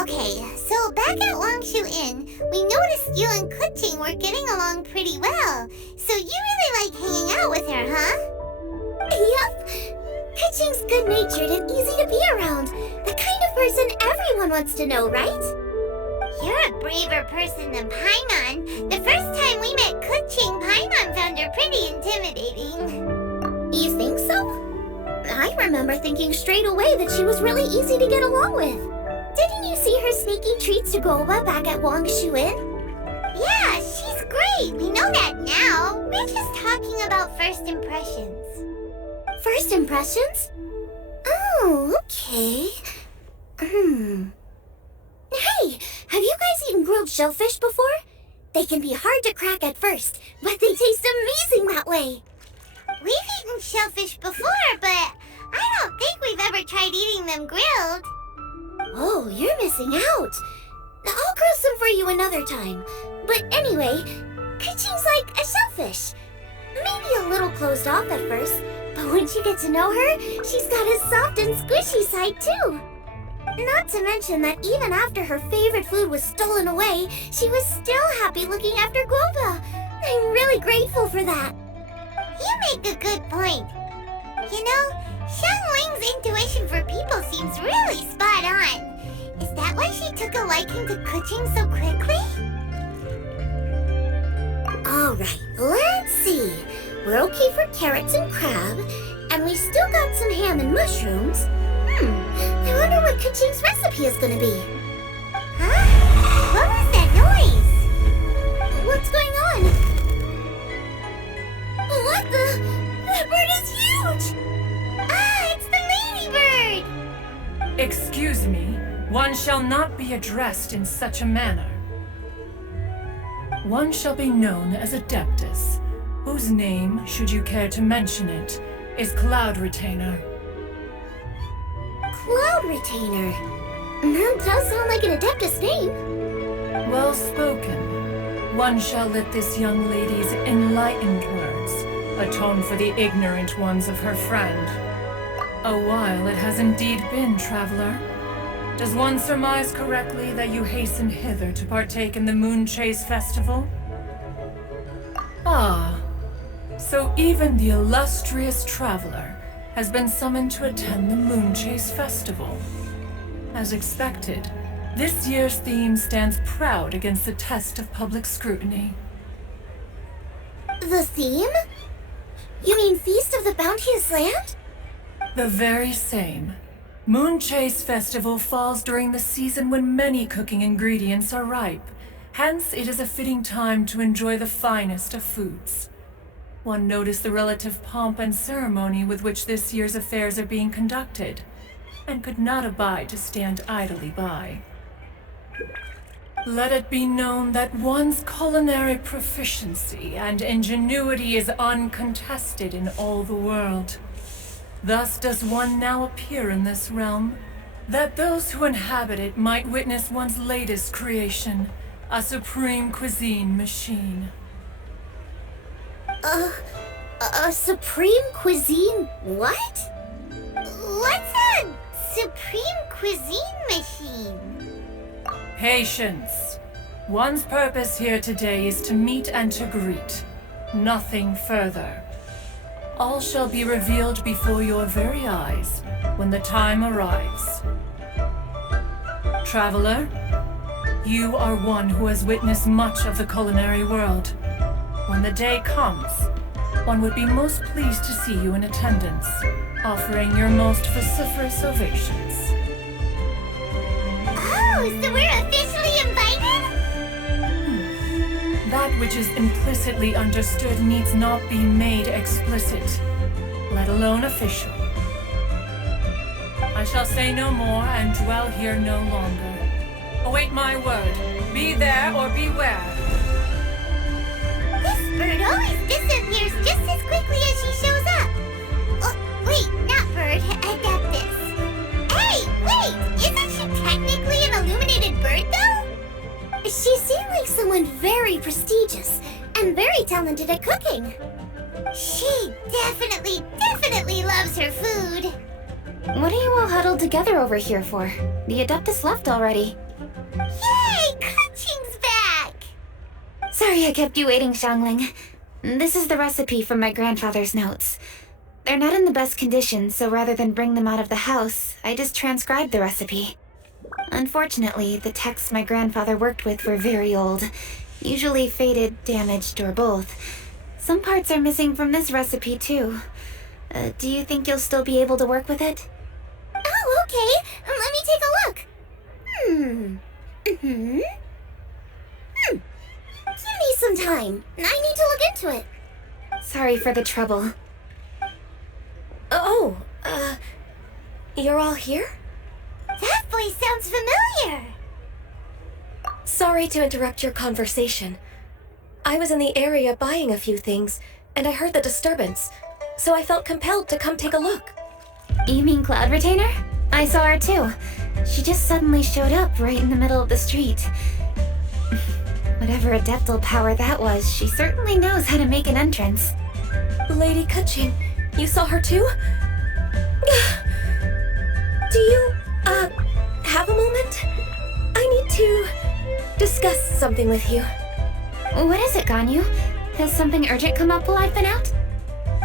Okay, so back at Wangshu Inn, we noticed you and Qingce were getting along pretty well. So you really like hanging out with her, huh? Yep. Qingce's good-natured and easy to be around. The kind of person everyone wants to know, right? You're a braver person than Paimon. The first time we met Qingce, Paimon found her pretty intimidating. You think so? I remember thinking straight away that she was really easy to get along with. Didn't you see her sneaking treats to Goba back at Wangshu Inn? Yeah, she's great. We know that now. We're just talking about first impressions. First impressions? Oh, okay. Hey, have you guys eaten grilled shellfish before? They can be hard to crack at first, but they taste amazing that way. We've eaten shellfish before, but I don't think we've ever tried eating them grilled. Oh, you're missing out. I'll grill some for you another time. But anyway, Qingce's like a shellfish. Maybe a little closed off at first, but once you get to know her, she's got a soft and squishy side too. Not to mention that even after her favorite food was stolen away, she was still happy looking after Guoba. I'm really grateful for that. You make a good point. You know, Xiangling's intuition for people seems really spot on. Is that why she took a liking to Qingce so quickly? Alright, let's see. We're okay for carrots and crab, and we still got some ham and mushrooms. I wonder what Qingce's recipe is gonna be. Huh? What was that noise? What's going on? What the? That bird is huge! Ah, it's the ladybird! Excuse me, one shall not be addressed in such a manner. One shall be known as Adeptus, whose name, should you care to mention it, is Cloud Retainer. Cloud Retainer? That does sound like an Adeptus name. Well spoken. One shall let this young lady's enlightened words atone for the ignorant ones of her friend. A while it has indeed been, traveler. Does one surmise correctly that you hasten hither to partake in the Moon Chase Festival? Ah, so even the illustrious traveler has been summoned to attend the Moon Chase Festival. As expected, this year's theme stands proud against the test of public scrutiny. The theme? You mean Feast of the Bounteous Land? The very same. Moon Chase Festival falls during the season when many cooking ingredients are ripe. Hence, it is a fitting time to enjoy the finest of foods. one noticed the relative pomp and ceremony with which this year's affairs are being conducted, and could not abide to stand idly by. Let it be known that one's culinary proficiency and ingenuity is uncontested in all the world. Thus does one now appear in this realm, that those who inhabit it might witness one's latest creation, a supreme cuisine machine. A supreme cuisine what? What's a supreme cuisine machine? Patience. One's purpose here today is to meet and to greet. Nothing further. All shall be revealed before your very eyes when the time arrives. Traveler, you are one who has witnessed much of the culinary world. When the day comes, one would be most pleased to see you in attendance, offering your most vociferous ovations. Oh, so we're officially invited? That which is implicitly understood needs not be made explicit, let alone official. I shall say no more and dwell here no longer. Await my word. Be there or beware. This bird always disappears just as quickly as she shows up. Oh, wait, not bird, adeptus. Hey, wait, isn't she technically an illuminated bird though? She seemed like someone very prestigious and very talented at cooking. She definitely loves her food. What are you all huddled together over here for? The Adeptus left already. Yay! Qingce's back! Sorry I kept you waiting, Xiangling. This is the recipe from my grandfather's notes. They're not in the best condition, so rather than bring them out of the house, I just transcribed the recipe. Unfortunately, the texts my grandfather worked with were very old, usually faded, damaged, or both. Some parts are missing from this recipe, too. Do you think you'll still be able to work with it? Oh, okay. Let me take a look. Give me some time. I need to look into it. Sorry for the trouble. Oh, you're all here? That voice sounds familiar. Sorry to interrupt your conversation. I was in the area buying a few things, and I heard the disturbance, so I felt compelled to come take a look. You mean Cloud Retainer? I saw her too. She just suddenly showed up right in the middle of the street. Whatever adeptal power that was, she certainly knows how to make an entrance. Lady Qingce, you saw her too? Do you, have a moment? I need to discuss something with you. What is it, Ganyu? Has something urgent come up while I've been out?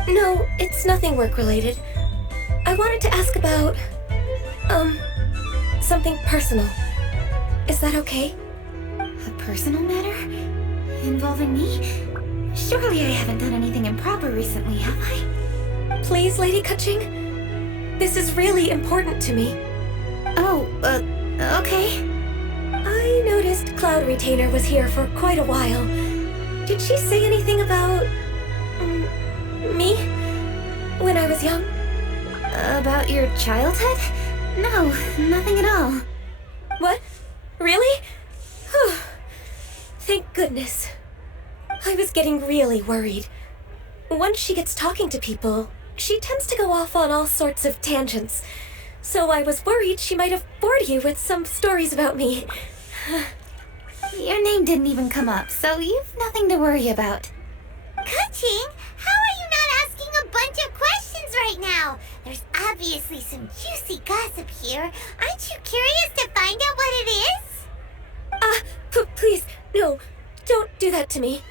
No, it's nothing work-related. I wanted to ask about, something personal. Is that okay? A personal matter? Involving me? Surely I haven't done anything improper recently, have I? Please, Lady Qingce. This is really important to me. Oh, okay. I noticed Cloud Retainer was here for quite a while. Did she say anything about... me? When I was young? About your childhood? No, nothing at all. What? Really? Whew. Thank goodness. I was getting really worried. Once she gets talking to people, she tends to go off on all sorts of tangents. So I was worried she might have bored you with some stories about me. Your name didn't even come up, so you've nothing to worry about. Qingce, how are you not asking a bunch of questions right now? There's obviously some juicy gossip here. Aren't you curious to find out what it is? Please, no, don't do that to me.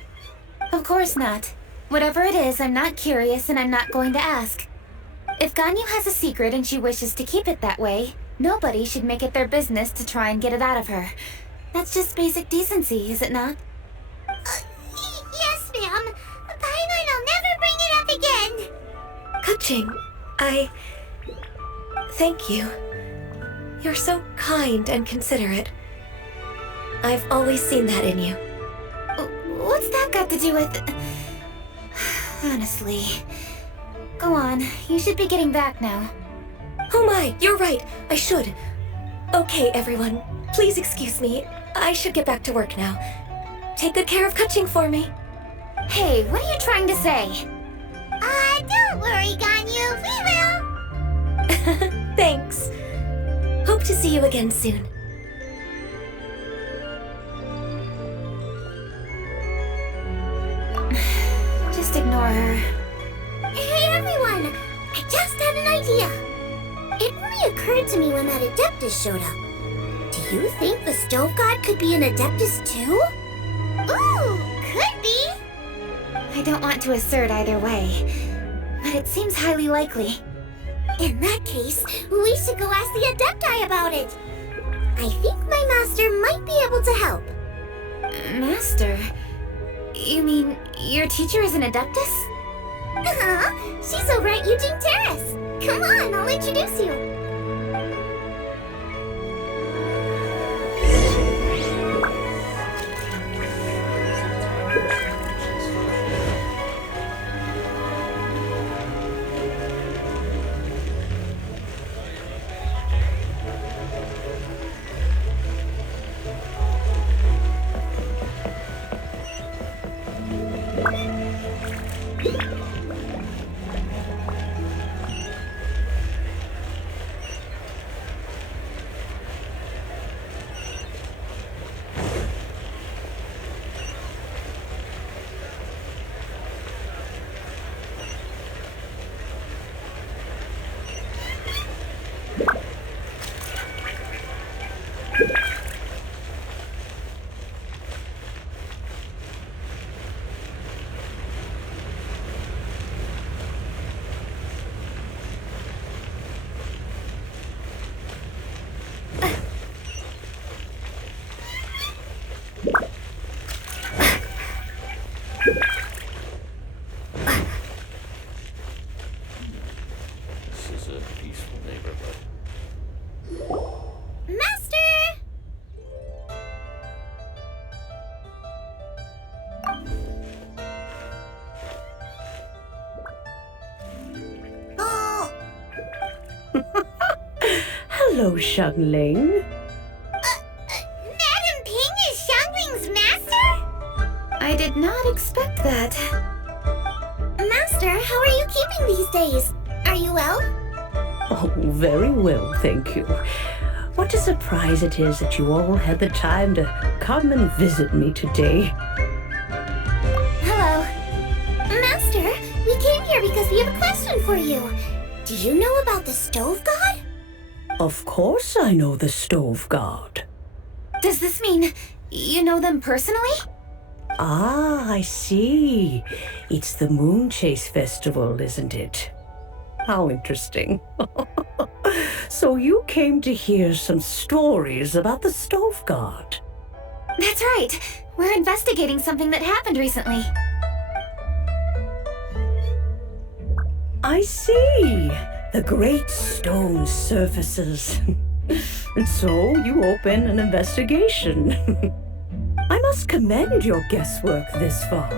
Of course not. Whatever it is, I'm not curious and I'm not going to ask. If Ganyu has a secret and she wishes to keep it that way, nobody should make it their business to try and get it out of her. That's just basic decency, is it not? Yes, ma'am. Paimon will never bring it up again. Qingce, thank you. You're so kind and considerate. I've always seen that in you. What's that got to do with... Honestly. Go on, you should be getting back now. Oh my, you're right. I should. Okay, everyone. Please excuse me. I should get back to work now. Take good care of Qingce for me. Hey, what are you trying to say? Don't worry, Ganyu. We will. Thanks. Hope to see you again soon. Just ignore her. Hey everyone! I just had an idea. It only occurred to me when that Adeptus showed up. Do you think the Stove God could be an Adeptus too? Ooh, could be. I don't want to assert either way, but it seems highly likely. In that case, we should go ask the Adepti about it. I think my master might be able to help. Master? You mean your teacher is an Adeptus? She's over at Yujing Terrace. Come on, I'll introduce you. Hello, Xiangling. Madam Ping is Xiangling's master? I did not expect that. Master, how are you keeping these days? Are you well? Oh, very well, thank you. What a surprise it is that you all had the time to come and visit me today. Hello. Master, we came here because we have a question for you. Do you know about the Stove God? Of course I know the Stove God. Does this mean you know them personally? Ah, I see. It's the Moon Chase Festival, isn't it? How interesting. So you came to hear some stories about the Stove God. That's right. We're investigating something that happened recently. I see. The great stone surfaces. And so you open an investigation. I must commend your guesswork this far.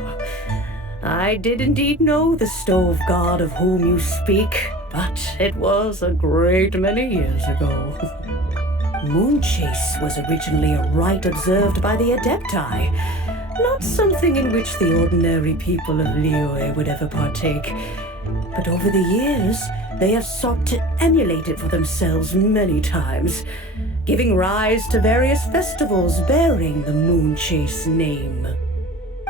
I did indeed know the Stove God of whom you speak, but it was a great many years ago. Moon Chase was originally a rite observed by the Adepti, not something in which the ordinary people of Liyue would ever partake. But over the years, they have sought to emulate it for themselves many times, giving rise to various festivals bearing the Moon Chase name.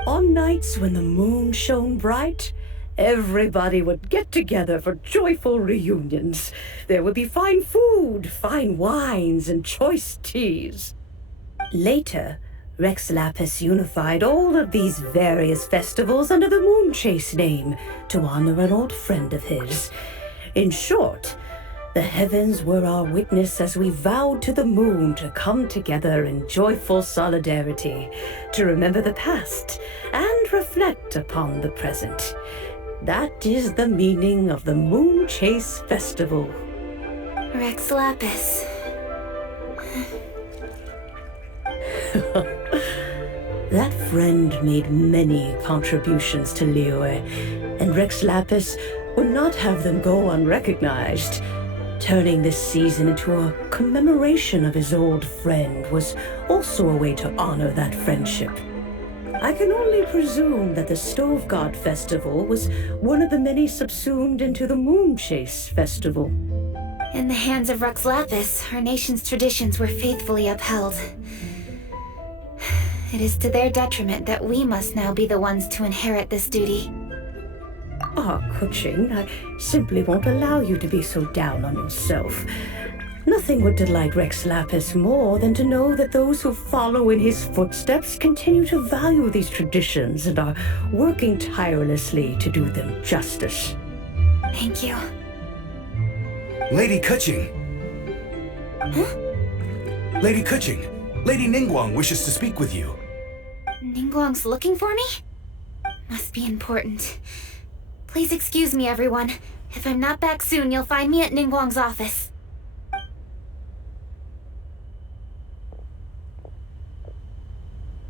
On nights when the moon shone bright, everybody would get together for joyful reunions. There would be fine food, fine wines, and choice teas. Later, Rex Lapis unified all of these various festivals under the Moon Chase name to honor an old friend of his. In short, the heavens were our witness as we vowed to the moon to come together in joyful solidarity, to remember the past and reflect upon the present. That is the meaning of the Moon Chase Festival. Rex Lapis. That friend made many contributions to Liyue, and Rex Lapis would not have them go unrecognized. Turning this season into a commemoration of his old friend was also a way to honor that friendship. I can only presume that the Stove God Festival was one of the many subsumed into the Moon Chase Festival. In the hands of Rex Lapis, our nation's traditions were faithfully upheld. It is to their detriment that we must now be the ones to inherit this duty. Qingce, I simply won't allow you to be so down on yourself. Nothing would delight Rex Lapis more than to know that those who follow in his footsteps continue to value these traditions and are working tirelessly to do them justice. Thank you. Lady Qingce! Huh? Lady Qingce, Lady Ningguang wishes to speak with you. Ningguang's looking for me? Must be important. Please excuse me, everyone. If I'm not back soon, you'll find me at Ningguang's office.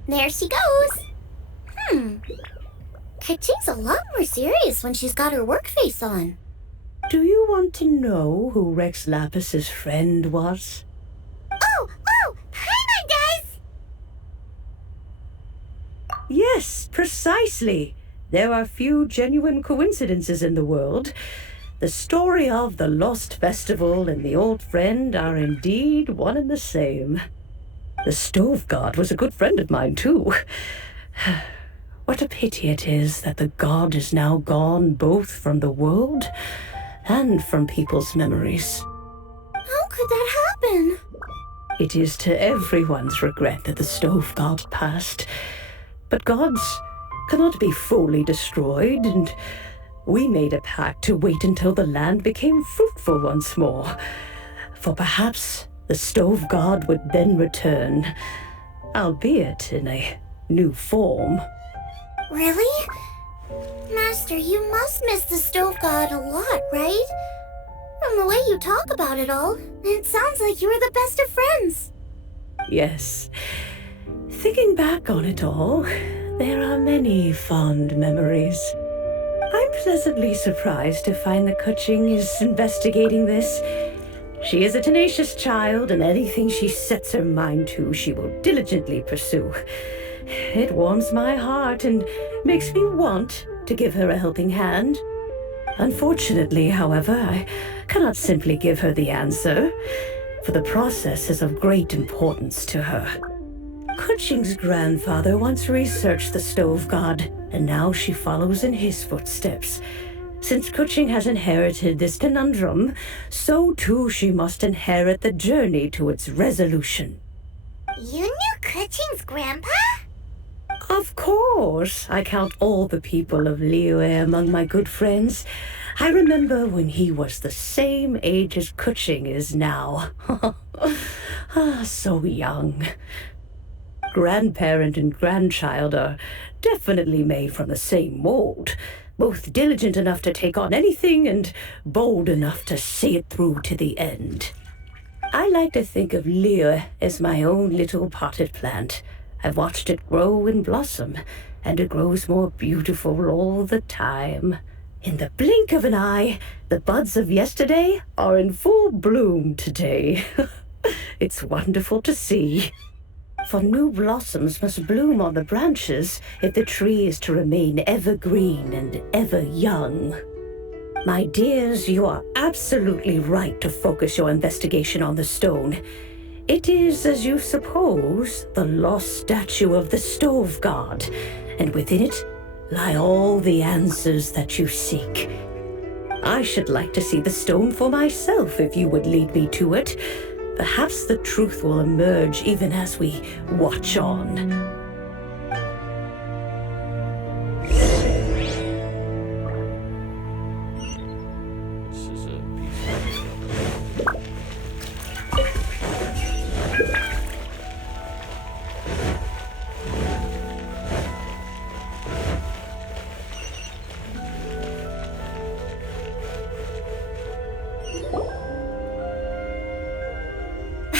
There she goes. Qingce's a lot more serious when she's got her work face on. Do you want to know who Rex Lapis's friend was? Oh! Hi, guys! Yes, precisely. There are few genuine coincidences in the world. The story of the Lost Festival and the old friend are indeed one and the same. The Stove God was a good friend of mine, too. What a pity it is that the god is now gone both from the world and from people's memories. How could that happen? It is to everyone's regret that the Stove God passed. But gods cannot be fully destroyed, and we made a pact to wait until the land became fruitful once more. For perhaps the Stove God would then return, albeit in a new form. Really? Master, you must miss the Stove God a lot, right? From the way you talk about it all, it sounds like you were the best of friends. Yes. Thinking back on it all, there are many fond memories. I'm pleasantly surprised to find that Qingce is investigating this. She is a tenacious child, and anything she sets her mind to, she will diligently pursue. It warms my heart and makes me want to give her a helping hand. Unfortunately, however, I cannot simply give her the answer, for the process is of great importance to her. Qingce's grandfather once researched the Stove God, and now she follows in his footsteps. Since Qingce has inherited this conundrum, so too she must inherit the journey to its resolution. You knew Qingce's grandpa? Of course. I count all the people of Liesse among my good friends. I remember when he was the same age as Qingce is now. So young. Grandparent and grandchild are definitely made from the same mold. Both diligent enough to take on anything and bold enough to see it through to the end. I like to think of Liesse as my own little potted plant. I've watched it grow and blossom, and it grows more beautiful all the time. In the blink of an eye, the buds of yesterday are in full bloom today. It's wonderful to see. For new blossoms must bloom on the branches if the tree is to remain evergreen and ever young. My dears, you are absolutely right to focus your investigation on the stone. It is, as you suppose, the lost statue of the Stove God, and within it lie all the answers that you seek. I should like to see the stone for myself if you would lead me to it. Perhaps the truth will emerge even as we watch on.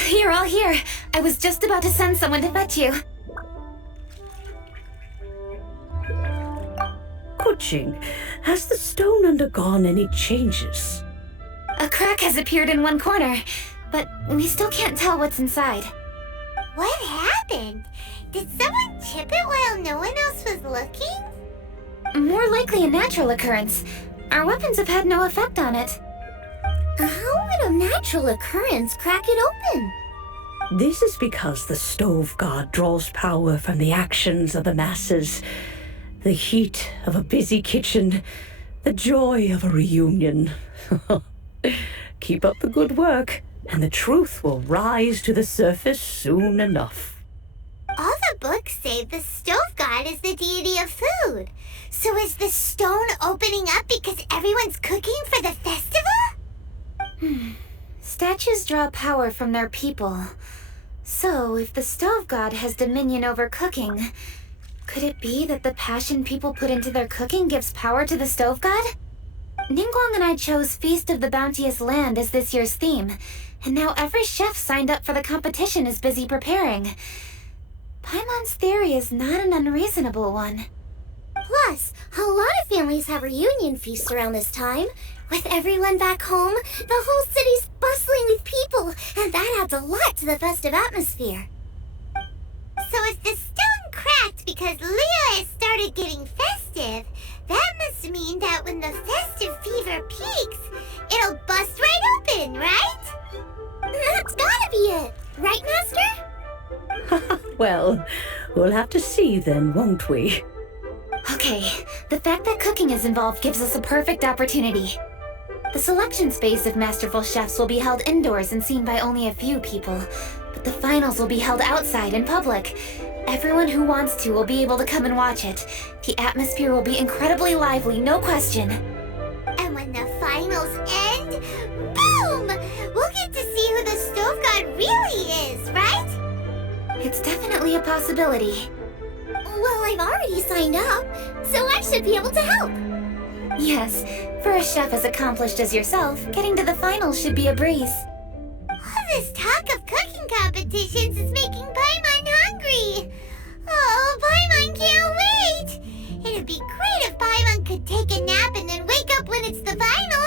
You're all here. I was just about to send someone to fetch you. Qingce, Has the stone undergone any changes? A crack has appeared in one corner, but we still can't tell what's inside. What happened? Did someone chip it while no one else was looking? More likely a natural occurrence. Our weapons have had no effect on it. How would a natural occurrence crack it open? This is because the stove god draws power from the actions of the masses, the heat of a busy kitchen, the joy of a reunion. Keep up the good work, and the truth will rise to the surface soon enough. All the books say the stove god is the deity of food. So is the stone opening up because everyone's cooking for the festival? Statues draw power from their people. So, if the stove god has dominion over cooking, could it be that the passion people put into their cooking gives power to the stove god? Ningguang and I chose Feast of the Bounteous Land as this year's theme, and now every chef signed up for the competition is busy preparing. Paimon's theory is not an unreasonable one. Plus, a lot of families have reunion feasts around this time. With everyone back home, the whole city's bustling with people, and that adds a lot to the festive atmosphere. So if the stone cracked because Leo has started getting festive, that must mean that when the festive fever peaks, it'll bust right open, right? That's gotta be it, right, Master? Well, we'll have to see then, won't we? Okay, the fact that cooking is involved gives us a perfect opportunity. The selection space of masterful chefs will be held indoors and seen by only a few people, but the finals will be held outside in public. Everyone who wants to will be able to come and watch it. The atmosphere will be incredibly lively, no question. And when the finals end, boom! We'll get to see who the stove god really is, right? It's definitely a possibility. Well, I've already signed up, so I should be able to help. Yes, for a chef as accomplished as yourself, getting to the finals should be a breeze. All this talk of cooking competitions is making Paimon hungry. Oh, Paimon can't wait! It'd be great if Paimon could take a nap and then wake up when it's the finals.